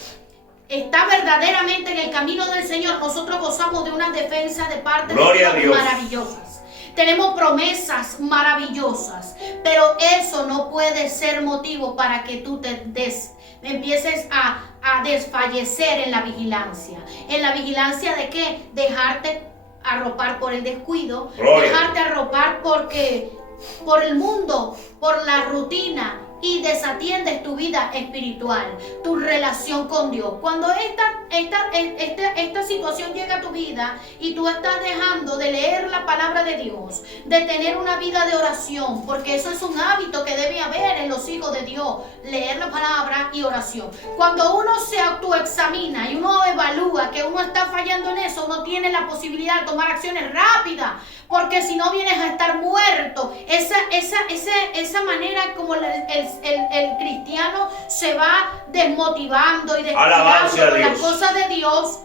está verdaderamente en el camino del Señor, nosotros gozamos de una defensa de parte de Dios maravillosas. Tenemos promesas maravillosas, pero eso no puede ser motivo para que tú empieces a desfallecer en la vigilancia. ¿En la vigilancia de qué? Dejarte arropar por el descuido, dejarte arropar por el mundo, por la rutina, y desatiendes tu vida espiritual, tu relación con Dios. Cuando esta situación llega a tu vida y tú estás dejando de leer la palabra de Dios, de tener una vida de oración, porque eso es un hábito que debe haber en los hijos de Dios, leer la palabra y oración. Cuando uno se autoexamina y uno evalúa que uno está fallando en eso, uno tiene la posibilidad de tomar acciones rápidas, porque si no vienes a estar muerto. Esa manera como el cristiano se va desmotivando y descuidando con las cosas de Dios,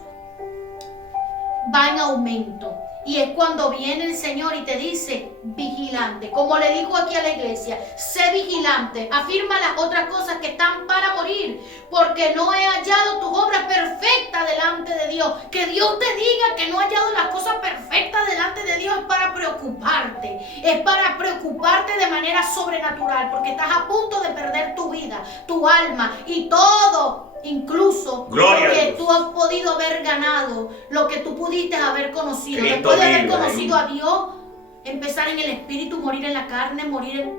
va en aumento. Y es cuando viene el Señor y te dice, vigilante. Como le dijo aquí a la iglesia, sé vigilante. Afirma las otras cosas que están para morir, porque no he hallado tus obras perfectas delante de Dios. Que Dios te diga que no ha hallado las cosas perfectas delante de Dios es para preocuparte. Es para preocuparte de manera sobrenatural, porque estás a punto de perder tu vida, tu alma y todo. Incluso lo que tú has podido haber ganado, lo que tú pudiste haber conocido, Cristo después de haber vive, conocido a Dios, empezar en el espíritu, morir en la carne, morir,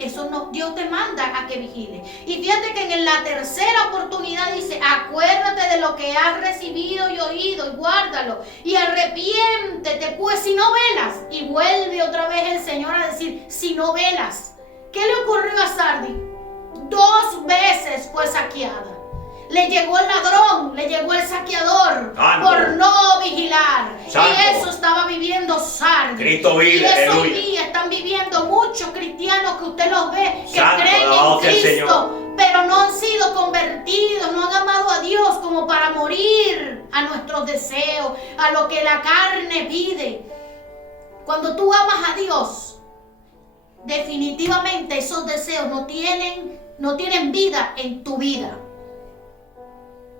eso no, Dios te manda a que vigile. Y fíjate que en la tercera oportunidad dice, acuérdate de lo que has recibido y oído y guárdalo y arrepiéntete, pues si no velas. Y vuelve otra vez el Señor a decir, si no velas. ¿Qué le ocurrió a Sardis? 2 veces fue saqueada. Le llegó el ladrón, le llegó el saqueador por no vigilar. Santo. Y eso estaba viviendo Sardis. Cristo vive, y eso hoy aleluya. día están viviendo muchos cristianos que usted los ve, que Santo, creen alabado en sea el Cristo, Señor, pero no han sido convertidos, no han amado a Dios como para morir a nuestros deseos, a lo que la carne pide. Cuando tú amas a Dios, definitivamente esos deseos no tienen vida en tu vida.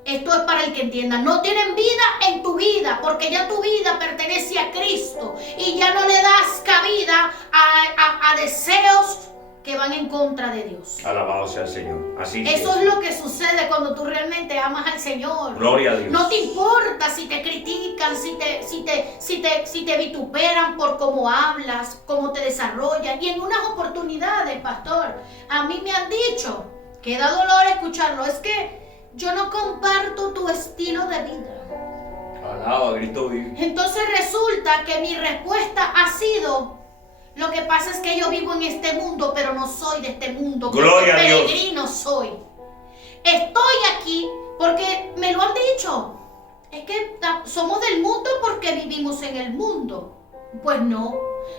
Esto es para el que entienda. No tienen vida en tu vida, porque ya tu vida pertenece a Cristo y ya no le das cabida a deseos que van en contra de Dios. Alabado sea el Señor. Así Eso es lo que sucede cuando tú realmente amas al Señor. Gloria a Dios. No te importa si te critican, si te vituperan por cómo hablas, cómo te desarrollas. Y en unas oportunidades, pastor, a mí me han dicho, que da dolor escucharlo, es que yo no comparto tu estilo de vida. Alaba a Cristo vive. Entonces resulta que mi respuesta ha sido, lo que pasa es que yo vivo en este mundo, pero no soy de este mundo. Gloria a Dios. Peregrino soy. Estoy aquí porque me lo han dicho. Es que somos del mundo porque vivimos en el mundo. Pues no.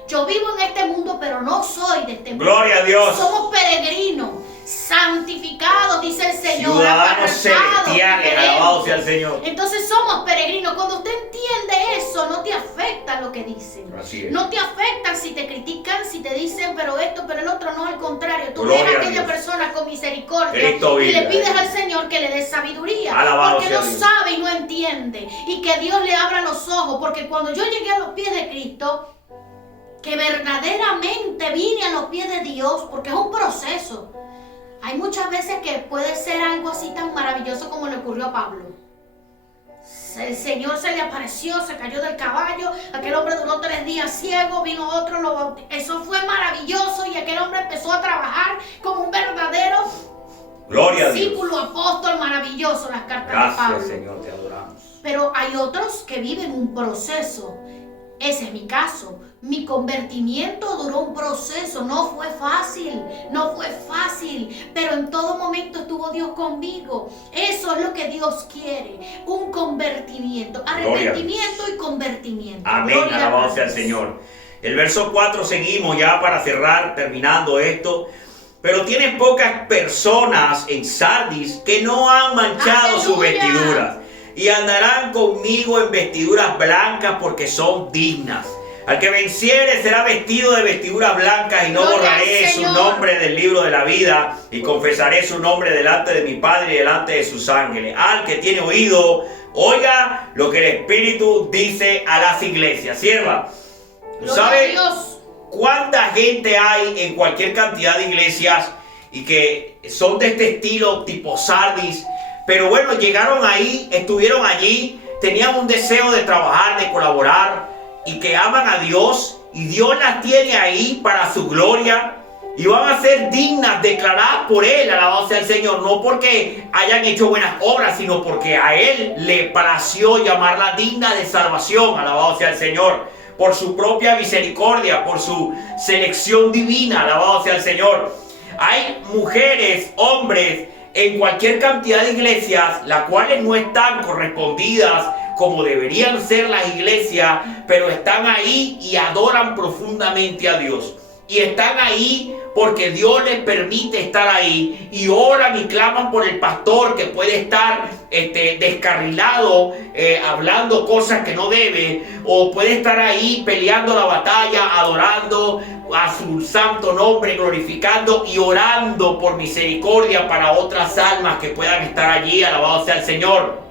Yo vivo en este mundo, pero no soy de este mundo. Gloria a Dios. Somos peregrinos, santificados, dice el Señor. Ciudadanos celestiales, alabado sea el Señor. Entonces somos peregrinos. Cuando usted entiende eso, no te afecta lo que dicen. Así es. No te afecta si te critican, si te dicen, pero esto, pero el otro. No, al contrario. Tú Gloria ves a a aquella Dios. persona con misericordia Cristo y le vive. pides al Señor que le dé sabiduría. Alabado porque sea no Dios. sabe y no entiende. Y que Dios le abra los ojos. Porque cuando yo llegué a los pies de Cristo, que verdaderamente vine a los pies de Dios, porque es un proceso. Hay muchas veces que puede ser algo así tan maravilloso como le ocurrió a Pablo. El Señor se le apareció, se cayó del caballo, aquel hombre duró 3 días ciego, vino otro, lo bautizó. Eso fue maravilloso y aquel hombre empezó a trabajar como un verdadero discípulo, apóstol maravilloso, las cartas de Pablo. Gracias, Señor, te adoramos. Pero hay otros que viven un proceso. Ese es mi caso. Mi convertimiento duró un proceso, no fue fácil, pero en todo momento estuvo Dios conmigo. Eso es lo que Dios quiere, un convertimiento, arrepentimiento y convertimiento. Amén, alabado sea el Señor. El verso 4 seguimos ya para cerrar, terminando esto. Pero tienen pocas personas en Sardis que no han manchado sus vestiduras y andarán conmigo en vestiduras blancas porque son dignas. Al que venciere será vestido de vestiduras blancas y no borraré su nombre del libro de la vida y confesaré su nombre delante de mi Padre y delante de sus ángeles. Al que tiene oído, oiga lo que el Espíritu dice a las iglesias. Sierva, ¿sabe cuánta gente hay en cualquier cantidad de iglesias y que son de este estilo tipo Sardis? Pero bueno, llegaron ahí, estuvieron allí, tenían un deseo de trabajar, de colaborar y que aman a Dios y Dios las tiene ahí para su gloria y van a ser dignas, declaradas por Él, alabado sea el Señor, no porque hayan hecho buenas obras, sino porque a Él le plació llamarla digna de salvación, alabado sea el Señor, por su propia misericordia, por su selección divina, alabado sea el Señor. Hay mujeres, hombres, en cualquier cantidad de iglesias, las cuales no están correspondidas como deberían ser las iglesias, pero están ahí y adoran profundamente a Dios. Y están ahí porque Dios les permite estar ahí y oran y claman por el pastor que puede estar descarrilado, hablando cosas que no debe, o puede estar ahí peleando la batalla, adorando a su santo nombre, glorificando y orando por misericordia para otras almas que puedan estar allí, alabado sea el Señor.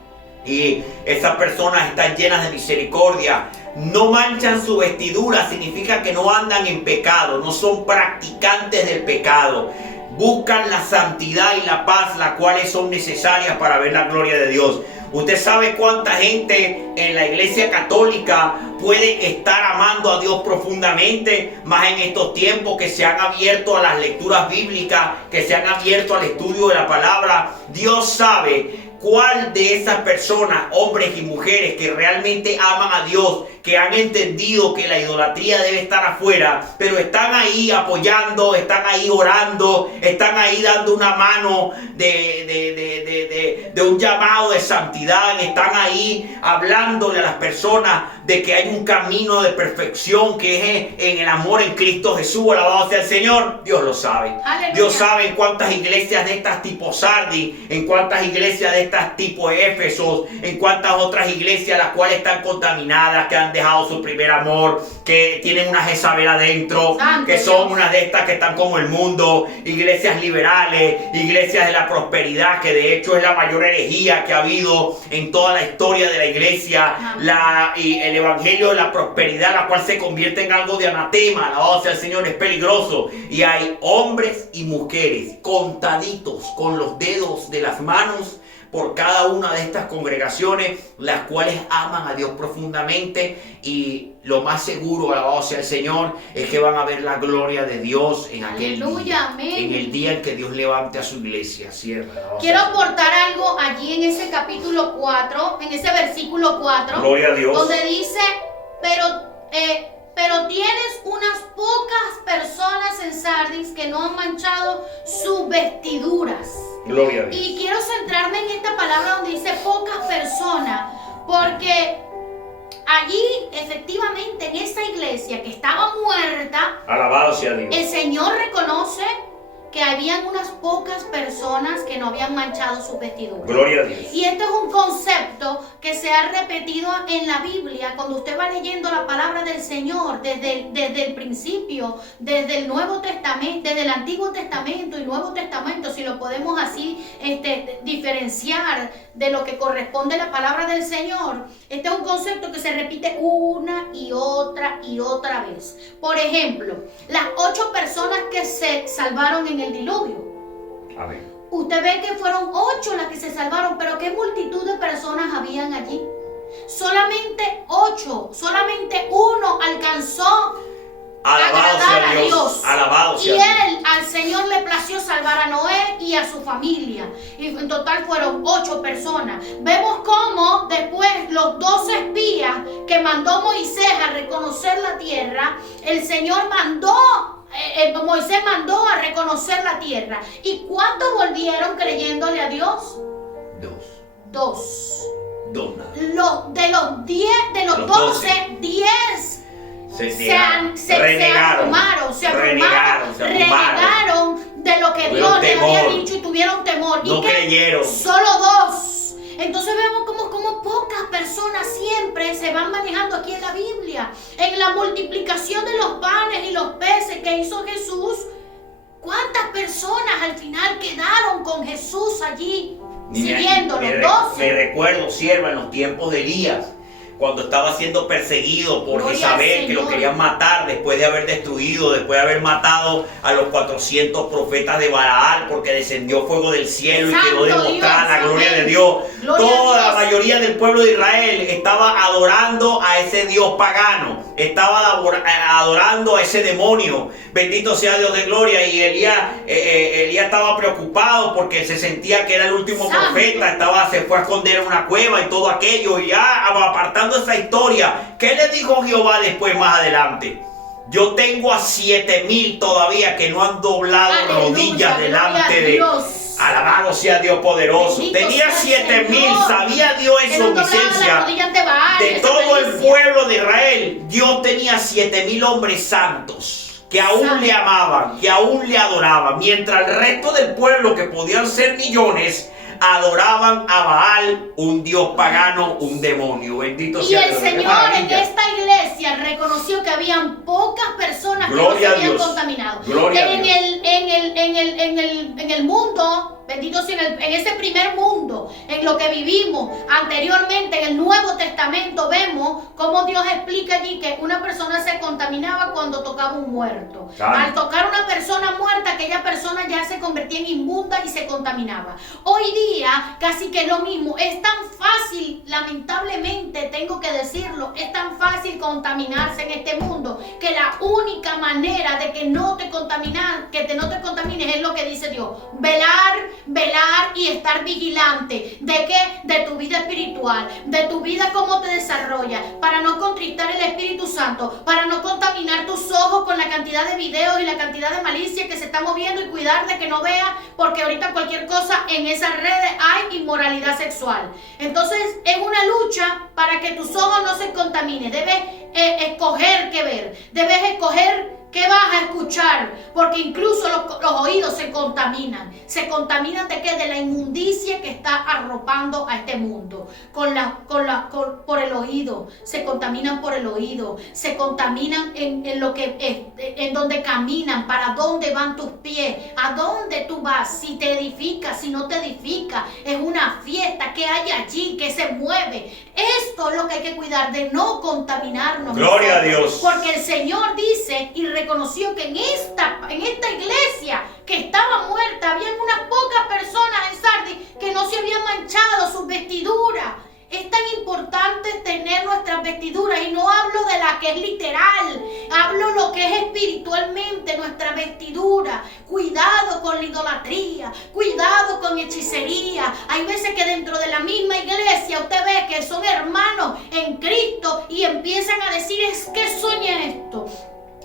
Y esas personas están llenas de misericordia, no manchan su vestidura, significa que no andan en pecado, no son practicantes del pecado, buscan la santidad y la paz, las cuales son necesarias para ver la gloria de Dios. Usted sabe cuánta gente en la iglesia católica puede estar amando a Dios profundamente, más en estos tiempos que se han abierto a las lecturas bíblicas, que se han abierto al estudio de la palabra. Dios sabe cuál de esas personas, hombres y mujeres que realmente aman a Dios, que han entendido que la idolatría debe estar afuera, pero están ahí apoyando, están ahí orando, están ahí dando una mano de un llamado de santidad, están ahí hablándole a las personas de que hay un camino de perfección que es en el amor en Cristo Jesús, alabado sea el Señor. Dios lo sabe. Aleluya. Dios sabe en cuántas iglesias de estas tipo Sardis, en cuántas iglesias de estas tipo Éfesos, en cuántas otras iglesias las cuales están contaminadas, que han dejado su primer amor, que tienen una Jezabel adentro, Santo que son Dios. Unas de estas que están como el mundo, iglesias liberales, iglesias de la prosperidad, que de hecho es la mayor herejía que ha habido en toda la historia de la iglesia, y el evangelio de la prosperidad, la cual se convierte en algo de anatema, alabado sea el Señor, es peligroso. Y hay hombres y mujeres contaditos con los dedos de las manos por cada una de estas congregaciones, las cuales aman a Dios profundamente, y lo más seguro, alabado sea el Señor, es que van a ver la gloria de Dios en aquel día, amén. En el día en que Dios levante a su iglesia. Quiero aportar algo allí en ese capítulo 4, en ese versículo 4, gloria a Dios, donde dice, pero tienes unas pocas personas en Sardis que no han manchado sus vestiduras. Gloria a Dios. Y quiero centrarme en esta palabra donde dice pocas personas, porque allí efectivamente en esa iglesia que estaba muerta, alabado sea Dios, el Señor reconoce que habían unas pocas personas que no habían manchado sus vestiduras. Gloria a Dios. Y esto es un concepto que se ha repetido en la Biblia. Cuando usted va leyendo la palabra del Señor desde el principio, desde el Nuevo Testamento, desde el Antiguo Testamento y Nuevo Testamento, si lo podemos así diferenciar de lo que corresponde a la palabra del Señor, este es un concepto que se repite una y otra vez. Por ejemplo, las 8 personas que se salvaron en el diluvio. Amén. Usted ve que fueron 8 las que se salvaron, pero ¿qué multitud de personas habían allí? Solamente 8, solamente uno alcanzó Alabado agradar sea a Dios. Alabado Y sea Dios. él, al Señor le plació salvar a Noé y a su familia. Y en total fueron 8 personas. Vemos cómo después los 12 espías que mandó Moisés a reconocer la tierra, el Señor Moisés mandó a reconocer la tierra. ¿Y cuántos volvieron creyéndole a Dios? 2. De los 10, de los 12, 10 se renegaron de lo que Dios les había dicho y tuvieron temor. No creyeron. Solo 2. Entonces vemos como pocas personas siempre se van manejando aquí en la Biblia. En la multiplicación de los panes y los peces que hizo Jesús, ¿cuántas personas al final quedaron con Jesús allí? Siguiéndolo, 12. Me recuerdo, sierva, en los tiempos de Elías, cuando estaba siendo perseguido por Jezabel, que lo querían matar después de haber destruido, después de haber matado a los 400 profetas de Baal, porque descendió fuego del cielo y quedó demostrar la gloria de Dios. Toda la mayoría del pueblo de Israel estaba adorando a ese Dios pagano, estaba adorando a ese demonio. Bendito sea Dios de gloria. Y Elías estaba preocupado porque se sentía que era el último profeta, se fue a esconder en una cueva y todo aquello, y ya apartando esa historia, ¿qué le dijo Jehová después más adelante? Yo tengo a 7,000 todavía que no han doblado rodillas delante de Dios. Alabado sea Dios poderoso. Tenía 7,000, sabía Dios en su omnisciencia de todo el pueblo de Israel. Dios tenía 7,000 hombres santos que aún le amaban, que aún le adoraban, mientras el resto del pueblo, que podían ser millones, adoraban a Baal, un dios pagano, un demonio. Bendito sea Dios. Y el Señor en esta iglesia reconoció que habían pocas personas que no se habían contaminado. En el mundo, bendito sea, en ese primer mundo, en lo que vivimos anteriormente, en el Nuevo Testamento, vemos cómo Dios explica allí que una persona se contaminaba cuando tocaba un muerto. Al tocar una persona muerta, aquella persona ya se convertía en inmunda y se contaminaba. Hoy día casi que es lo mismo. Es tan fácil, lamentablemente tengo que decirlo, es tan fácil contaminarse en este mundo, que la única manera de que no te contamines es lo que dice Dios: velar y estar vigilante. ¿De qué? De tu vida espiritual, de tu vida, cómo te desarrolla, para no contristar el Espíritu Santo, para no contaminar tus ojos con la cantidad de videos y la cantidad de malicia que se está moviendo, y cuidar de que no veas, porque ahorita cualquier cosa en esas redes hay inmoralidad sexual. Entonces es una lucha para que tus ojos no se contaminen. Debes escoger qué ver, debes escoger ¿qué vas a escuchar? Porque incluso los oídos se contaminan. ¿Se contaminan de qué? De la inmundicia que está arropando a este mundo. Por el oído. Se contaminan por el oído. Se contaminan en donde caminan. ¿Para dónde van tus pies? ¿A dónde tú vas? Si te edifica, si no te edifica. Es una fiesta. ¿Qué hay allí? ¿Qué se mueve? Esto es lo que hay que cuidar, de no contaminarnos. Gloria a Dios. Porque el Señor dice y reconoció que en esta iglesia que estaba muerta, habían unas pocas personas en Sardis que no se habían manchado sus vestiduras. Es tan importante tener nuestras vestiduras, y no hablo de la que es literal, hablo lo que es espiritualmente nuestra vestidura. Cuidado con la idolatría, cuidado con hechicería. Hay veces que dentro de la misma iglesia usted ve que son hermanos en Cristo y empiezan a decir: es que soñé esto,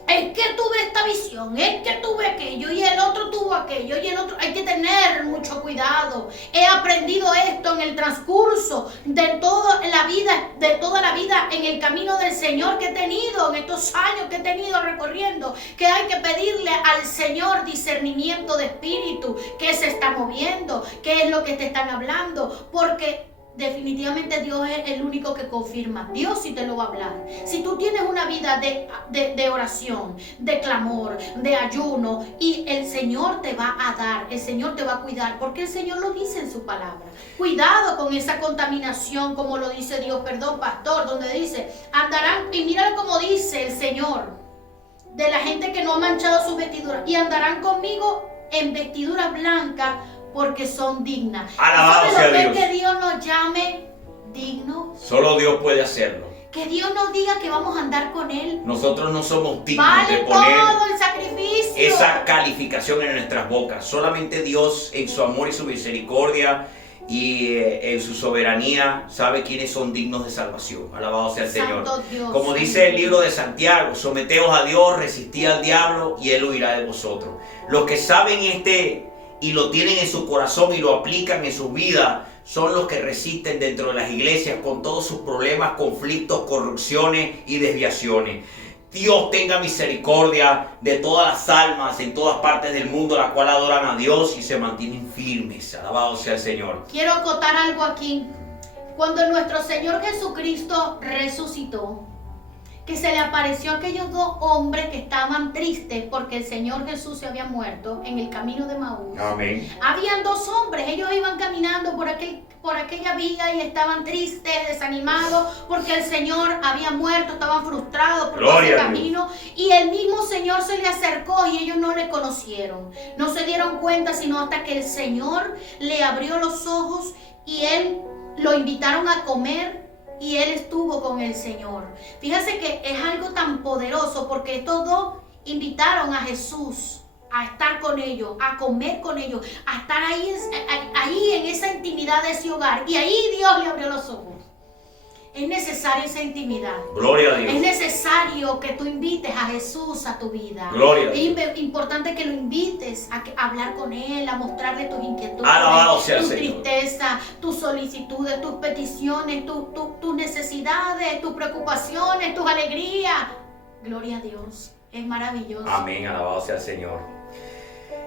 es que tuve esta visión, es que tuve aquello, y el otro tuvo aquello, y el otro. Hay que tener mucho cuidado. He aprendido esto en el transcurso de toda la vida, en el camino del Señor que he tenido, en estos años que he tenido recorriendo, que hay que pedirle al Señor discernimiento de espíritu, qué se está moviendo, qué es lo que te están hablando, porque definitivamente Dios es el único que confirma. Dios sí te lo va a hablar. Si tú tienes una vida de oración, de clamor, de ayuno, y el Señor te va a dar, el Señor te va a cuidar, porque el Señor lo dice en su palabra. Cuidado con esa contaminación, como lo dice Dios, pastor, donde dice: andarán, y mira cómo dice el Señor, de la gente que no ha manchado sus vestiduras, y andarán conmigo en vestiduras blancas porque son dignas. Alabado sea Dios. Que Dios nos llame dignos. Solo Dios puede hacerlo. Que Dios nos diga que vamos a andar con Él. Nosotros no somos dignos vale de poner todo el sacrificio, esa calificación en nuestras bocas. Solamente Dios, en su amor y su misericordia y en su soberanía, sabe quiénes son dignos de salvación. Alabado sea el Señor. Dios, como dice el libro de Santiago, someteos a Dios, resistid al diablo y Él huirá de vosotros. Los que saben y lo tienen en su corazón y lo aplican en su vida son los que resisten dentro de las iglesias con todos sus problemas, conflictos, corrupciones y desviaciones. Dios tenga misericordia de todas las almas en todas partes del mundo, las cuales adoran a Dios y se mantienen firmes. Alabado sea el Señor. Quiero acotar algo aquí. Cuando nuestro Señor Jesucristo resucitó, que se le apareció a aquellos dos hombres que estaban tristes porque el Señor Jesús se había muerto en el camino de Maús. Amén. Habían dos hombres, ellos iban caminando por aquella vía y estaban tristes, desanimados porque el Señor había muerto, estaban frustrados por ese camino, y el mismo Señor se le acercó y ellos no le conocieron, no se dieron cuenta sino hasta que el Señor le abrió los ojos y él lo invitaron a comer. Y él estuvo con el Señor. Fíjense que es algo tan poderoso porque estos dos invitaron a Jesús a estar con ellos, a comer con ellos, a estar ahí en esa intimidad de ese hogar. Y ahí Dios le abrió los ojos. Es necesaria esa intimidad. Gloria a Dios. Es necesario que tú invites a Jesús a tu vida. Gloria a Dios. Es importante que lo invites a hablar con Él, a mostrarle tus inquietudes, tu tristeza, tus solicitudes, tus peticiones, tus necesidades, tus preocupaciones, tus alegrías. Gloria a Dios. Es maravilloso. Amén. Alabado sea el Señor.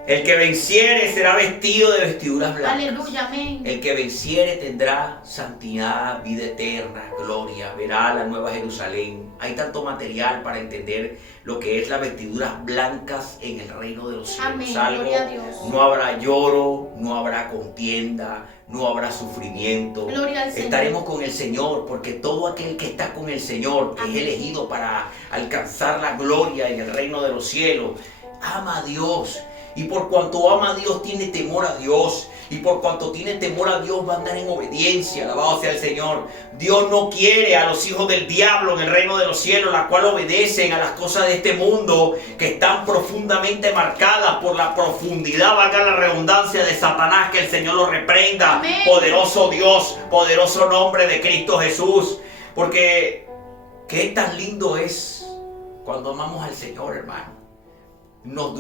El que venciere será vestido de vestiduras blancas. Aleluya, amén. El que venciere tendrá santidad, vida eterna, gloria, verá la nueva Jerusalén. Hay tanto material para entender lo que es las vestiduras blancas en el reino de los cielos. Amén, gloria a Dios. No habrá lloro, no habrá contienda, no habrá sufrimiento. Gloria al Señor. Estaremos con el Señor, porque todo aquel que está con el Señor, que es elegido para alcanzar la gloria en el reino de los cielos, ama a Dios. Y por cuanto ama a Dios, tiene temor a Dios. Y por cuanto tiene temor a Dios, va a andar en obediencia. Alabado sea el Señor. Dios no quiere a los hijos del diablo en el reino de los cielos, las cuales obedecen a las cosas de este mundo, que están profundamente marcadas por la profundidad, valga la redundancia, de Satanás. Que el Señor lo reprenda. Amén. Poderoso Dios, poderoso nombre de Cristo Jesús. Porque qué tan lindo es cuando amamos al Señor, hermano. Nos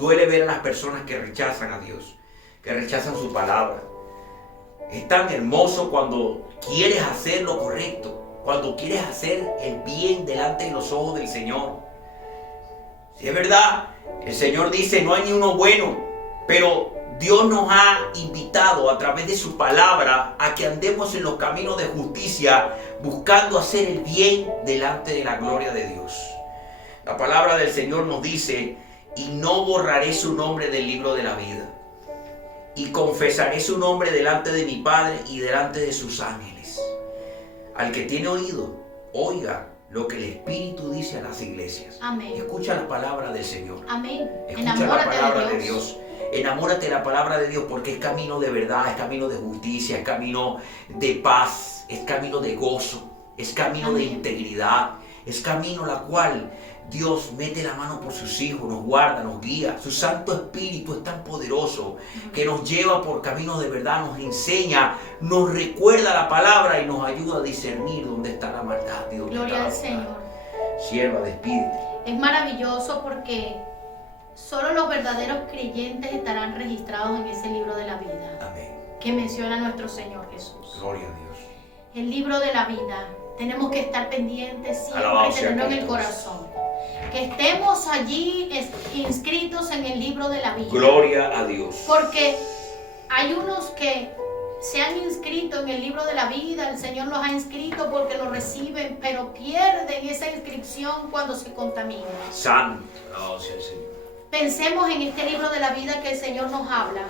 duele ver a las personas que rechazan a Dios, que rechazan su palabra. Es tan hermoso cuando quieres hacer lo correcto, cuando quieres hacer el bien delante de los ojos del Señor. Si es verdad, el Señor dice, no hay ni uno bueno, pero Dios nos ha invitado a través de su palabra a que andemos en los caminos de justicia, buscando hacer el bien delante de la gloria de Dios. La palabra del Señor nos dice, y no borraré su nombre del libro de la vida, y confesaré su nombre delante de mi Padre y delante de sus ángeles. Al que tiene oído, oiga lo que el Espíritu dice a las iglesias. Amén. Escucha la palabra del Señor. Amén. Escucha la palabra de Dios. Enamórate de la palabra de Dios, porque es camino de verdad, es camino de justicia, es camino de paz, es camino de gozo, es camino Amén. de integridad, es camino la cual Dios mete la mano por sus hijos, nos guarda, nos guía. Su Santo Espíritu es tan poderoso que nos lleva por caminos de verdad, nos enseña, nos recuerda la palabra y nos ayuda a discernir dónde está la maldad y dónde Gloria está la al bondad. Señor. Sierva, despídete. Es maravilloso porque solo los verdaderos creyentes estarán registrados en ese libro de la vida. Amén. Que menciona nuestro Señor Jesús. Gloria a Dios. El libro de la vida. Tenemos que estar pendientes siempre y tenerlo en el corazón. Que estemos allí inscritos en el libro de la vida. Gloria a Dios. Porque hay unos que se han inscrito en el libro de la vida, el Señor los ha inscrito porque lo reciben, pero pierden esa inscripción cuando se contaminan. Santo, alabado sea el Señor. Pensemos en este libro de la vida que el Señor nos habla.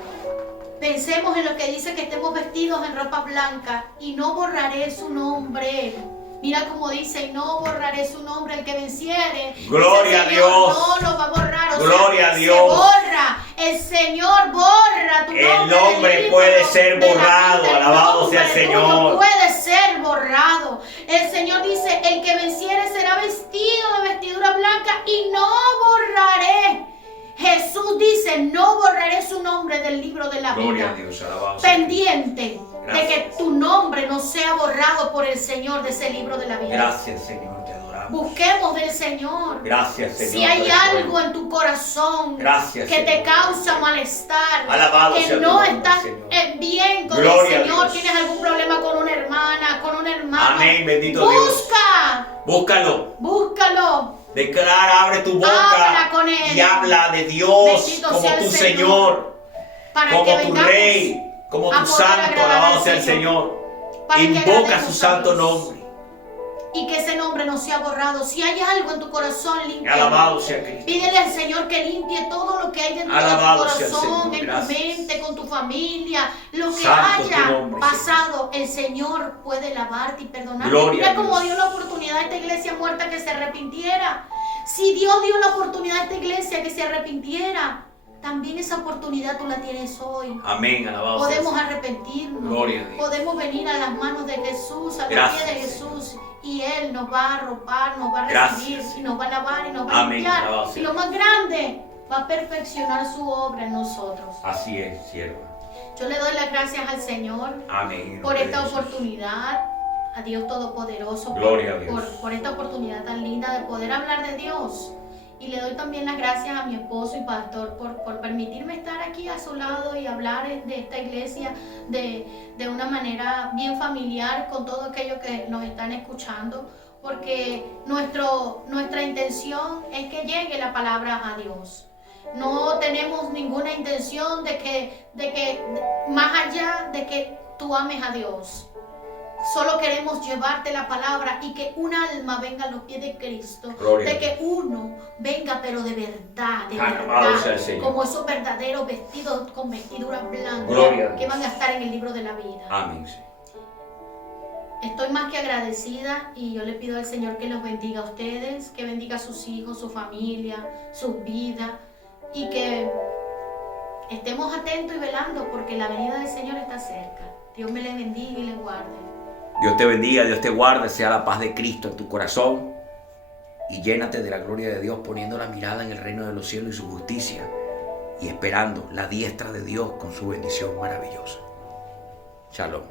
Pensemos en lo que dice que estemos vestidos en ropa blanca y no borraré su nombre. Mira como dice, y no borraré su nombre, el que venciere. Gloria a Dios. No lo va a borrar. Gloria a Dios. Se borra El Señor borra tu nombre. El nombre puede ser borrado. Alabado sea el Señor. Puede ser borrado. El Señor dice, el que venciere será vestido de vestidura blanca y no borraré. Jesús dice, no borraré su nombre del libro de la vida. Gloria a Dios, alabado sea. Pendiente de que tu nombre no sea borrado por el Señor de ese libro de la vida. Gracias, Señor, te adoramos. Busquemos del Señor. Gracias, Señor. Si hay algo en tu corazón Gracias, que Señor, te causa malestar, alabado sea que tu no nombre, estás Señor. bien con Gloria el a Señor, Dios. tienes algún problema con una hermana, con un hermano, Amén, bendito Dios. busca, búscalo. Declara, abre tu boca Habla con Él. y habla de Dios Bendito como sea el tu Señor, Señor, para como que tu vengamos Rey, como a tu poder Santo. agradar Alabado al sea el Señor. Señor. para que Invoca agrademos su a santo Dios. nombre. Y que ese nombre no sea borrado. Si hay algo en tu corazón, limpia. Alabado sea Cristo. Pídele al Señor que limpie todo lo que hay dentro Alabado de sea tu el corazón, Señor. en Gracias. tu mente, con tu familia. Lo que Santo tu haya nombre, pasado, el Señor puede lavarte y perdonarte. Gloria Mira a Dios. cómo dio la oportunidad a esta iglesia muerta que se arrepintiera. Si Dios dio la oportunidad a esta iglesia que se arrepintiera, también esa oportunidad tú la tienes hoy. Amén, alabado sea el Podemos Señor. arrepentirnos. Gloria a Dios. Podemos venir a las manos de Jesús, a los Gracias, pies de Jesús. Y Él nos va a arropar, nos va a recibir, Gracias. y nos va a lavar, y nos va a Amén, limpiar. alabado sea. Y lo más grande, va a perfeccionar su obra en nosotros. Así es, sierva. Yo le doy las gracias al Señor Amén. por esta Jesús. oportunidad, a Dios Todopoderoso, Gloria a Dios. por esta oportunidad tan linda de poder hablar de Dios. Y le doy también las gracias a mi esposo y pastor por permitirme estar aquí a su lado y hablar de esta iglesia de una manera bien familiar con todos aquellos que nos están escuchando, porque nuestra intención es que llegue la palabra a Dios. No tenemos ninguna intención de que más allá de que tú ames a Dios. Solo queremos llevarte la palabra y que un alma venga a los pies de Cristo. Gloria De a que uno venga, pero de verdad, Alabado sea el Señor. como esos verdaderos vestidos con vestiduras blancas Gloria a que Dios. van a estar en el libro de la vida. Amén, Señor. Estoy más que agradecida y yo le pido al Señor que los bendiga a ustedes, que bendiga a sus hijos, su familia, sus vidas, y que estemos atentos y velando porque la venida del Señor está cerca. Dios me les bendiga y les guarde. Dios te bendiga, Dios te guarde, sea la paz de Cristo en tu corazón y llénate de la gloria de Dios poniendo la mirada en el reino de los cielos y su justicia y esperando la diestra de Dios con su bendición maravillosa. Shalom.